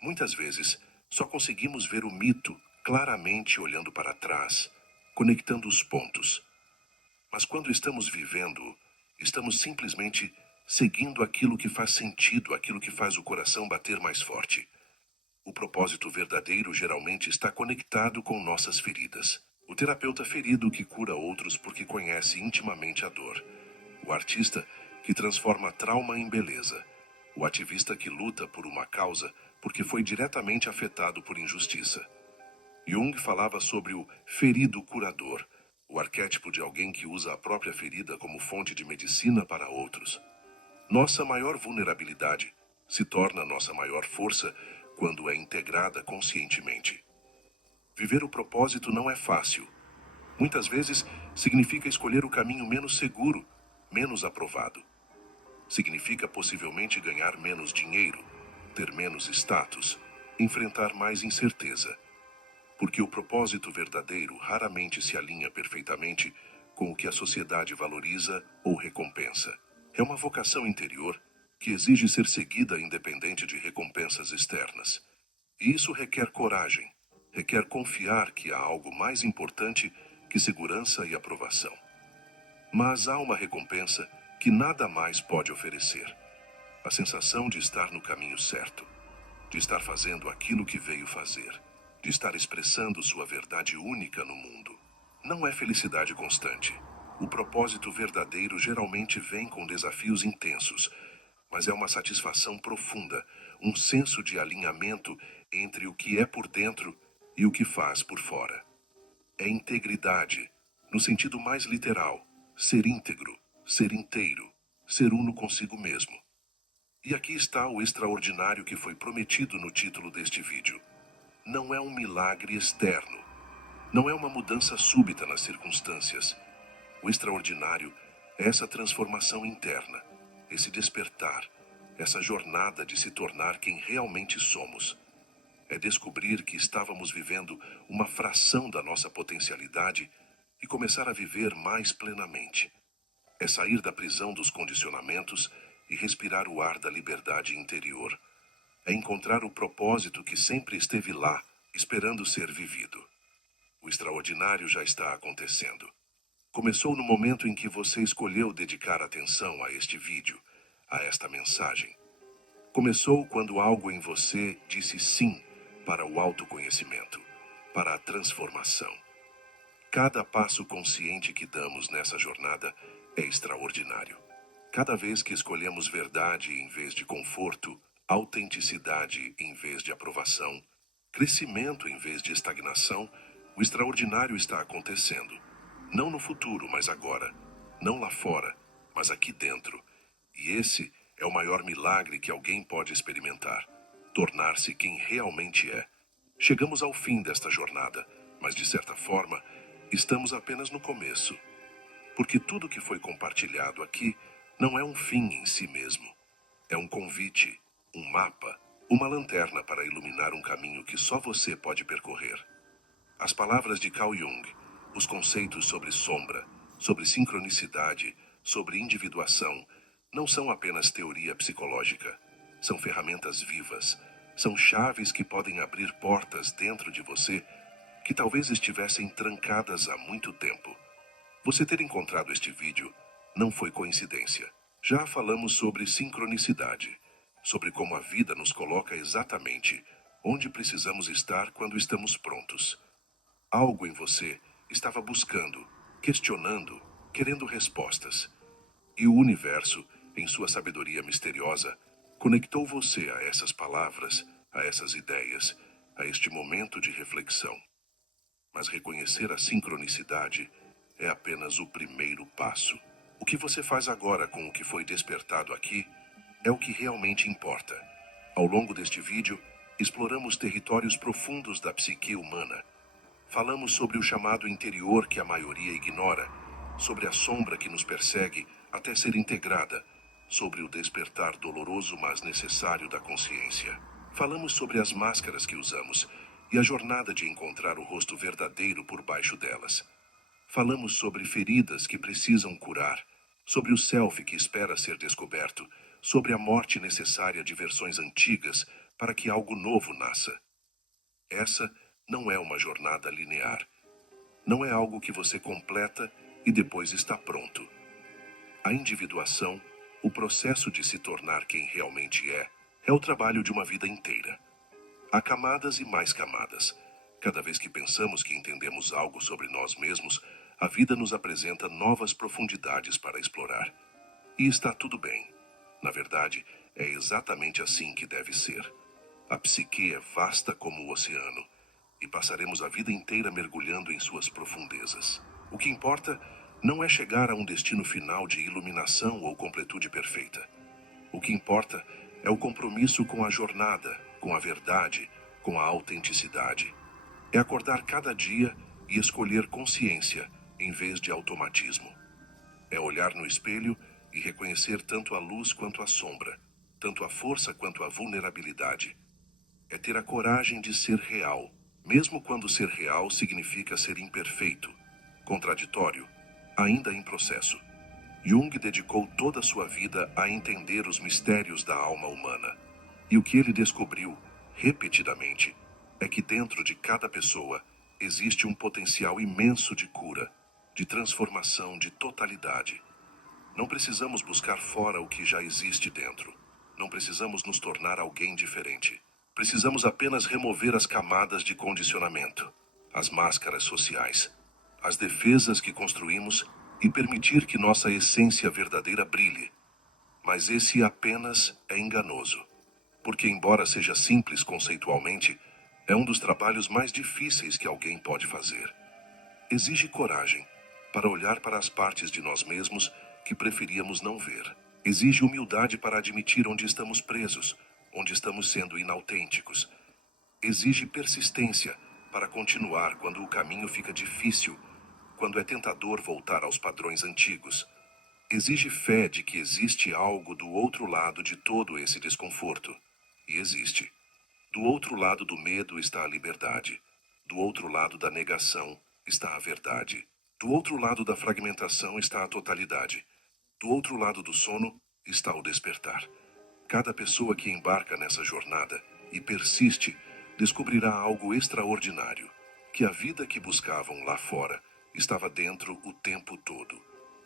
Muitas vezes, só conseguimos ver o mito claramente olhando para trás, conectando os pontos. Mas quando estamos vivendo, estamos simplesmente seguindo aquilo que faz sentido, aquilo que faz o coração bater mais forte. O propósito verdadeiro geralmente está conectado com nossas feridas. O terapeuta ferido que cura outros porque conhece intimamente a dor. O artista que transforma trauma em beleza. O ativista que luta por uma causa porque foi diretamente afetado por injustiça. Jung falava sobre o ferido curador, o arquétipo de alguém que usa a própria ferida como fonte de medicina para outros. Nossa maior vulnerabilidade se torna nossa maior força quando é integrada conscientemente. Viver o propósito não é fácil. Muitas vezes significa escolher o caminho menos seguro, menos aprovado. Significa possivelmente ganhar menos dinheiro, ter menos status, enfrentar mais incerteza. Porque o propósito verdadeiro raramente se alinha perfeitamente com o que a sociedade valoriza ou recompensa. É uma vocação interior que exige ser seguida independente de recompensas externas. E isso requer coragem, requer confiar que há algo mais importante que segurança e aprovação. Mas há uma recompensa que nada mais pode oferecer: a sensação de estar no caminho certo, de estar fazendo aquilo que veio fazer, de estar expressando sua verdade única no mundo. Não é felicidade constante. O propósito verdadeiro geralmente vem com desafios intensos, mas é uma satisfação profunda, um senso de alinhamento entre o que é por dentro e o que faz por fora. É integridade, no sentido mais literal: ser íntegro, ser inteiro, ser uno consigo mesmo. E aqui está o extraordinário que foi prometido no título deste vídeo. Não é um milagre externo. Não é uma mudança súbita nas circunstâncias. O extraordinário é essa transformação interna, esse despertar, essa jornada de se tornar quem realmente somos. É descobrir que estávamos vivendo uma fração da nossa potencialidade e começar a viver mais plenamente. É sair da prisão dos condicionamentos e respirar o ar da liberdade interior. É encontrar o propósito que sempre esteve lá, esperando ser vivido. O extraordinário já está acontecendo. Começou no momento em que você escolheu dedicar atenção a este vídeo, a esta mensagem. Começou quando algo em você disse sim para o autoconhecimento, para a transformação. Cada passo consciente que damos nessa jornada é extraordinário. Cada vez que escolhemos verdade em vez de conforto, autenticidade em vez de aprovação, crescimento em vez de estagnação, o extraordinário está acontecendo. Não no futuro, mas agora. Não lá fora, mas aqui dentro. E esse é o maior milagre que alguém pode experimentar: tornar-se quem realmente é. Chegamos ao fim desta jornada, mas de certa forma, estamos apenas no começo. Porque tudo que foi compartilhado aqui não é um fim em si mesmo. É um convite, um mapa, uma lanterna para iluminar um caminho que só você pode percorrer. As palavras de Carl Jung, os conceitos sobre sombra, sobre sincronicidade, sobre individuação, não são apenas teoria psicológica. São ferramentas vivas. São chaves que podem abrir portas dentro de você que talvez estivessem trancadas há muito tempo. Você ter encontrado este vídeo não foi coincidência. Já falamos sobre sincronicidade, sobre como a vida nos coloca exatamente onde precisamos estar quando estamos prontos. Algo em você estava buscando, questionando, querendo respostas. E o universo, em sua sabedoria misteriosa, conectou você a essas palavras, a essas ideias, a este momento de reflexão. Mas reconhecer a sincronicidade é apenas o primeiro passo. O que você faz agora com o que foi despertado aqui é o que realmente importa. Ao longo deste vídeo, exploramos territórios profundos da psique humana. Falamos sobre o chamado interior que a maioria ignora, sobre a sombra que nos persegue até ser integrada, sobre o despertar doloroso mas necessário da consciência. Falamos sobre as máscaras que usamos e a jornada de encontrar o rosto verdadeiro por baixo delas. Falamos sobre feridas que precisam curar, sobre o self que espera ser descoberto, sobre a morte necessária de versões antigas para que algo novo nasça. Essa não é uma jornada linear. Não é algo que você completa e depois está pronto. A individuação, o processo de se tornar quem realmente é o trabalho de uma vida inteira. Há camadas e mais camadas. Cada vez que pensamos que entendemos algo sobre nós mesmos, a vida nos apresenta novas profundidades para explorar. E está tudo bem. Na verdade, é exatamente assim que deve ser. A psique é vasta como o oceano, e passaremos a vida inteira mergulhando em suas profundezas. O que importa não é chegar a um destino final de iluminação ou completude perfeita. O que importa é o compromisso com a jornada, com a verdade, com a autenticidade. É acordar cada dia e escolher consciência em vez de automatismo. É olhar no espelho e reconhecer tanto a luz quanto a sombra, tanto a força quanto a vulnerabilidade. É ter a coragem de ser real, mesmo quando ser real significa ser imperfeito, contraditório, ainda em processo. Jung dedicou toda a sua vida a entender os mistérios da alma humana. E o que ele descobriu, repetidamente, é que dentro de cada pessoa existe um potencial imenso de cura, de transformação, de totalidade. Não precisamos buscar fora o que já existe dentro. Não precisamos nos tornar alguém diferente. Precisamos apenas remover as camadas de condicionamento, as máscaras sociais, as defesas que construímos e permitir que nossa essência verdadeira brilhe. Mas esse apenas é enganoso, porque embora seja simples conceitualmente, é um dos trabalhos mais difíceis que alguém pode fazer. Exige coragem para olhar para as partes de nós mesmos que preferíamos não ver. Exige humildade para admitir onde estamos presos, onde estamos sendo inautênticos. Exige persistência para continuar quando o caminho fica difícil, quando é tentador voltar aos padrões antigos. Exige fé de que existe algo do outro lado de todo esse desconforto. E existe. Do outro lado do medo está a liberdade. Do outro lado da negação está a verdade. Do outro lado da fragmentação está a totalidade. Do outro lado do sono está o despertar. Cada pessoa que embarca nessa jornada e persiste descobrirá algo extraordinário, que a vida que buscavam lá fora estava dentro o tempo todo,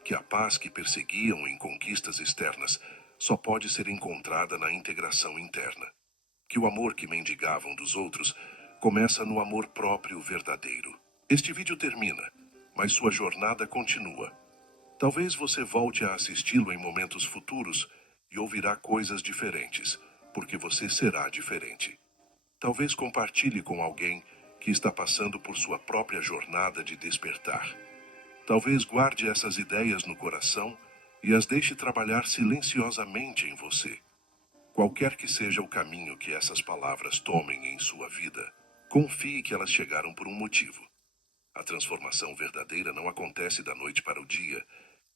que a paz que perseguiam em conquistas externas só pode ser encontrada na integração interna, que o amor que mendigavam dos outros começa no amor próprio verdadeiro. Este vídeo termina, mas sua jornada continua. Talvez você volte a assisti-lo em momentos futuros e ouvirá coisas diferentes, porque você será diferente. Talvez compartilhe com alguém que está passando por sua própria jornada de despertar. Talvez guarde essas ideias no coração e as deixe trabalhar silenciosamente em você. Qualquer que seja o caminho que essas palavras tomem em sua vida, confie que elas chegaram por um motivo. A transformação verdadeira não acontece da noite para o dia.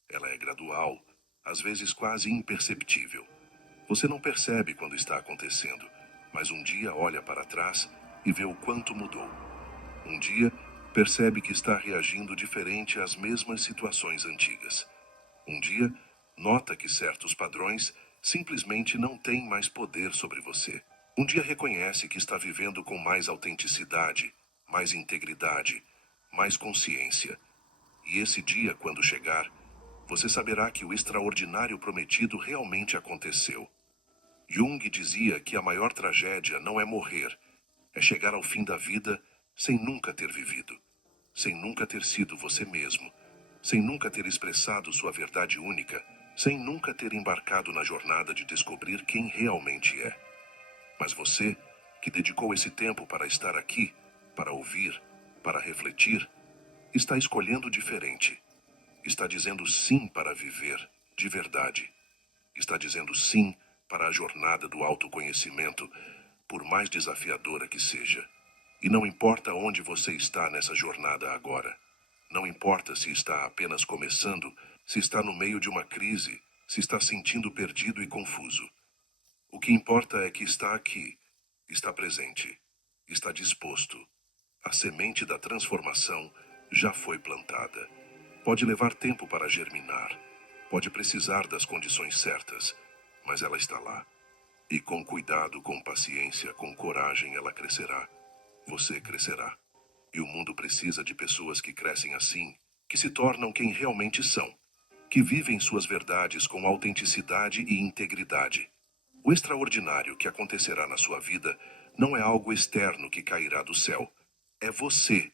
Ela é gradual, às vezes quase imperceptível. Você não percebe quando está acontecendo, mas um dia olha para trás e vê o quanto mudou. Um dia, percebe que está reagindo diferente às mesmas situações antigas. Um dia, nota que certos padrões simplesmente não têm mais poder sobre você. Um dia reconhece que está vivendo com mais autenticidade, mais integridade, mais consciência. E esse dia, quando chegar, você saberá que o extraordinário prometido realmente aconteceu. Jung dizia que a maior tragédia não é morrer, é chegar ao fim da vida sem nunca ter vivido, sem nunca ter sido você mesmo, sem nunca ter expressado sua verdade única, sem nunca ter embarcado na jornada de descobrir quem realmente é. Mas você, que dedicou esse tempo para estar aqui, para ouvir, para refletir, está escolhendo diferente. Está dizendo sim para viver, de verdade. Está dizendo sim para a jornada do autoconhecimento, por mais desafiadora que seja. E não importa onde você está nessa jornada agora. Não importa se está apenas começando, se está no meio de uma crise, se está sentindo perdido e confuso. O que importa é que está aqui, está presente, está disposto. A semente da transformação já foi plantada. Pode levar tempo para germinar, pode precisar das condições certas, mas ela está lá. E com cuidado, com paciência, com coragem, ela crescerá. Você crescerá. E o mundo precisa de pessoas que crescem assim, que se tornam quem realmente são, que vivem suas verdades com autenticidade e integridade. O extraordinário que acontecerá na sua vida não é algo externo que cairá do céu. É você,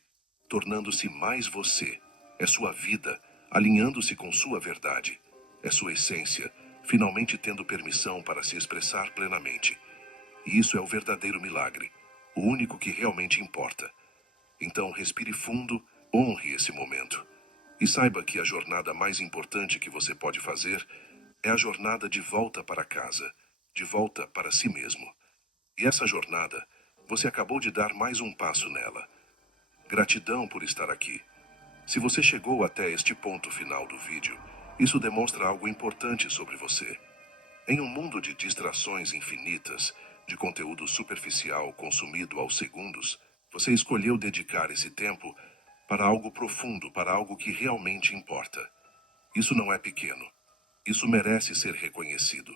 tornando-se mais você. É sua vida, alinhando-se com sua verdade. É sua essência, finalmente tendo permissão para se expressar plenamente. E isso é o verdadeiro milagre, o único que realmente importa. Então respire fundo, honre esse momento. E saiba que a jornada mais importante que você pode fazer é a jornada de volta para casa, de volta para si mesmo. E essa jornada, você acabou de dar mais um passo nela. Gratidão por estar aqui. Se você chegou até este ponto final do vídeo, isso demonstra algo importante sobre você. Em um mundo de distrações infinitas, de conteúdo superficial consumido aos segundos, você escolheu dedicar esse tempo para algo profundo, para algo que realmente importa. Isso não é pequeno. Isso merece ser reconhecido.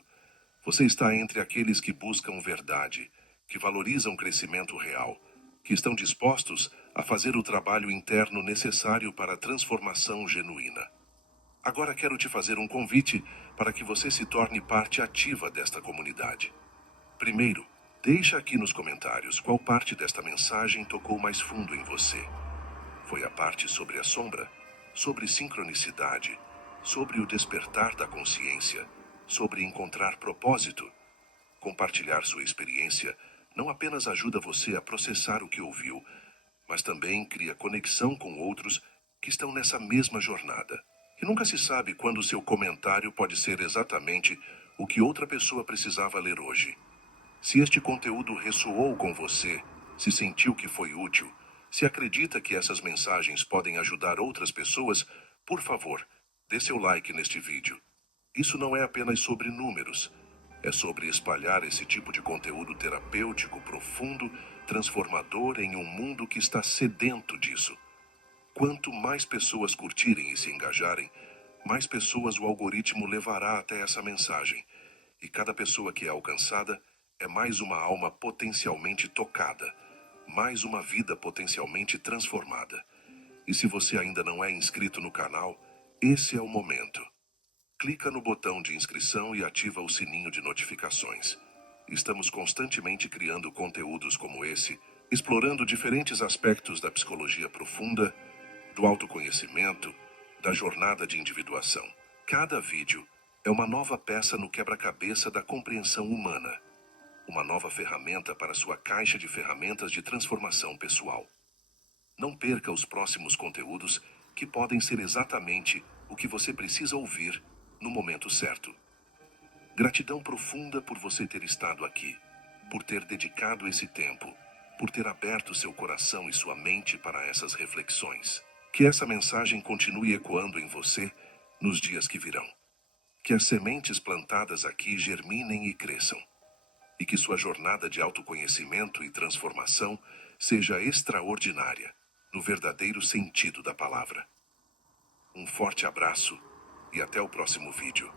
Você está entre aqueles que buscam verdade, que valorizam crescimento real, que estão dispostos a fazer o trabalho interno necessário para a transformação genuína. Agora quero te fazer um convite para que você se torne parte ativa desta comunidade. Primeiro, deixa aqui nos comentários qual parte desta mensagem tocou mais fundo em você. Foi a parte sobre a sombra, sobre sincronicidade, sobre o despertar da consciência, sobre encontrar propósito. Compartilhar sua experiência não apenas ajuda você a processar o que ouviu, mas também cria conexão com outros que estão nessa mesma jornada. E nunca se sabe quando seu comentário pode ser exatamente o que outra pessoa precisava ler hoje. Se este conteúdo ressoou com você, se sentiu que foi útil, se acredita que essas mensagens podem ajudar outras pessoas, por favor, dê seu like neste vídeo. Isso não é apenas sobre números, é sobre espalhar esse tipo de conteúdo terapêutico profundo, transformador em um mundo que está sedento disso. Quanto mais pessoas curtirem e se engajarem, mais pessoas o algoritmo levará até essa mensagem. E cada pessoa que é alcançada é mais uma alma potencialmente tocada, mais uma vida potencialmente transformada. E se você ainda não é inscrito no canal, esse é o momento. Clica no botão de inscrição e ativa o sininho de notificações. Estamos constantemente criando conteúdos como esse, explorando diferentes aspectos da psicologia profunda, do autoconhecimento, da jornada de individuação. Cada vídeo é uma nova peça no quebra-cabeça da compreensão humana, uma nova ferramenta para sua caixa de ferramentas de transformação pessoal. Não perca os próximos conteúdos que podem ser exatamente o que você precisa ouvir no momento certo. Gratidão profunda por você ter estado aqui, por ter dedicado esse tempo, por ter aberto seu coração e sua mente para essas reflexões. Que essa mensagem continue ecoando em você nos dias que virão. Que as sementes plantadas aqui germinem e cresçam. E que sua jornada de autoconhecimento e transformação seja extraordinária, no verdadeiro sentido da palavra. Um forte abraço e até o próximo vídeo.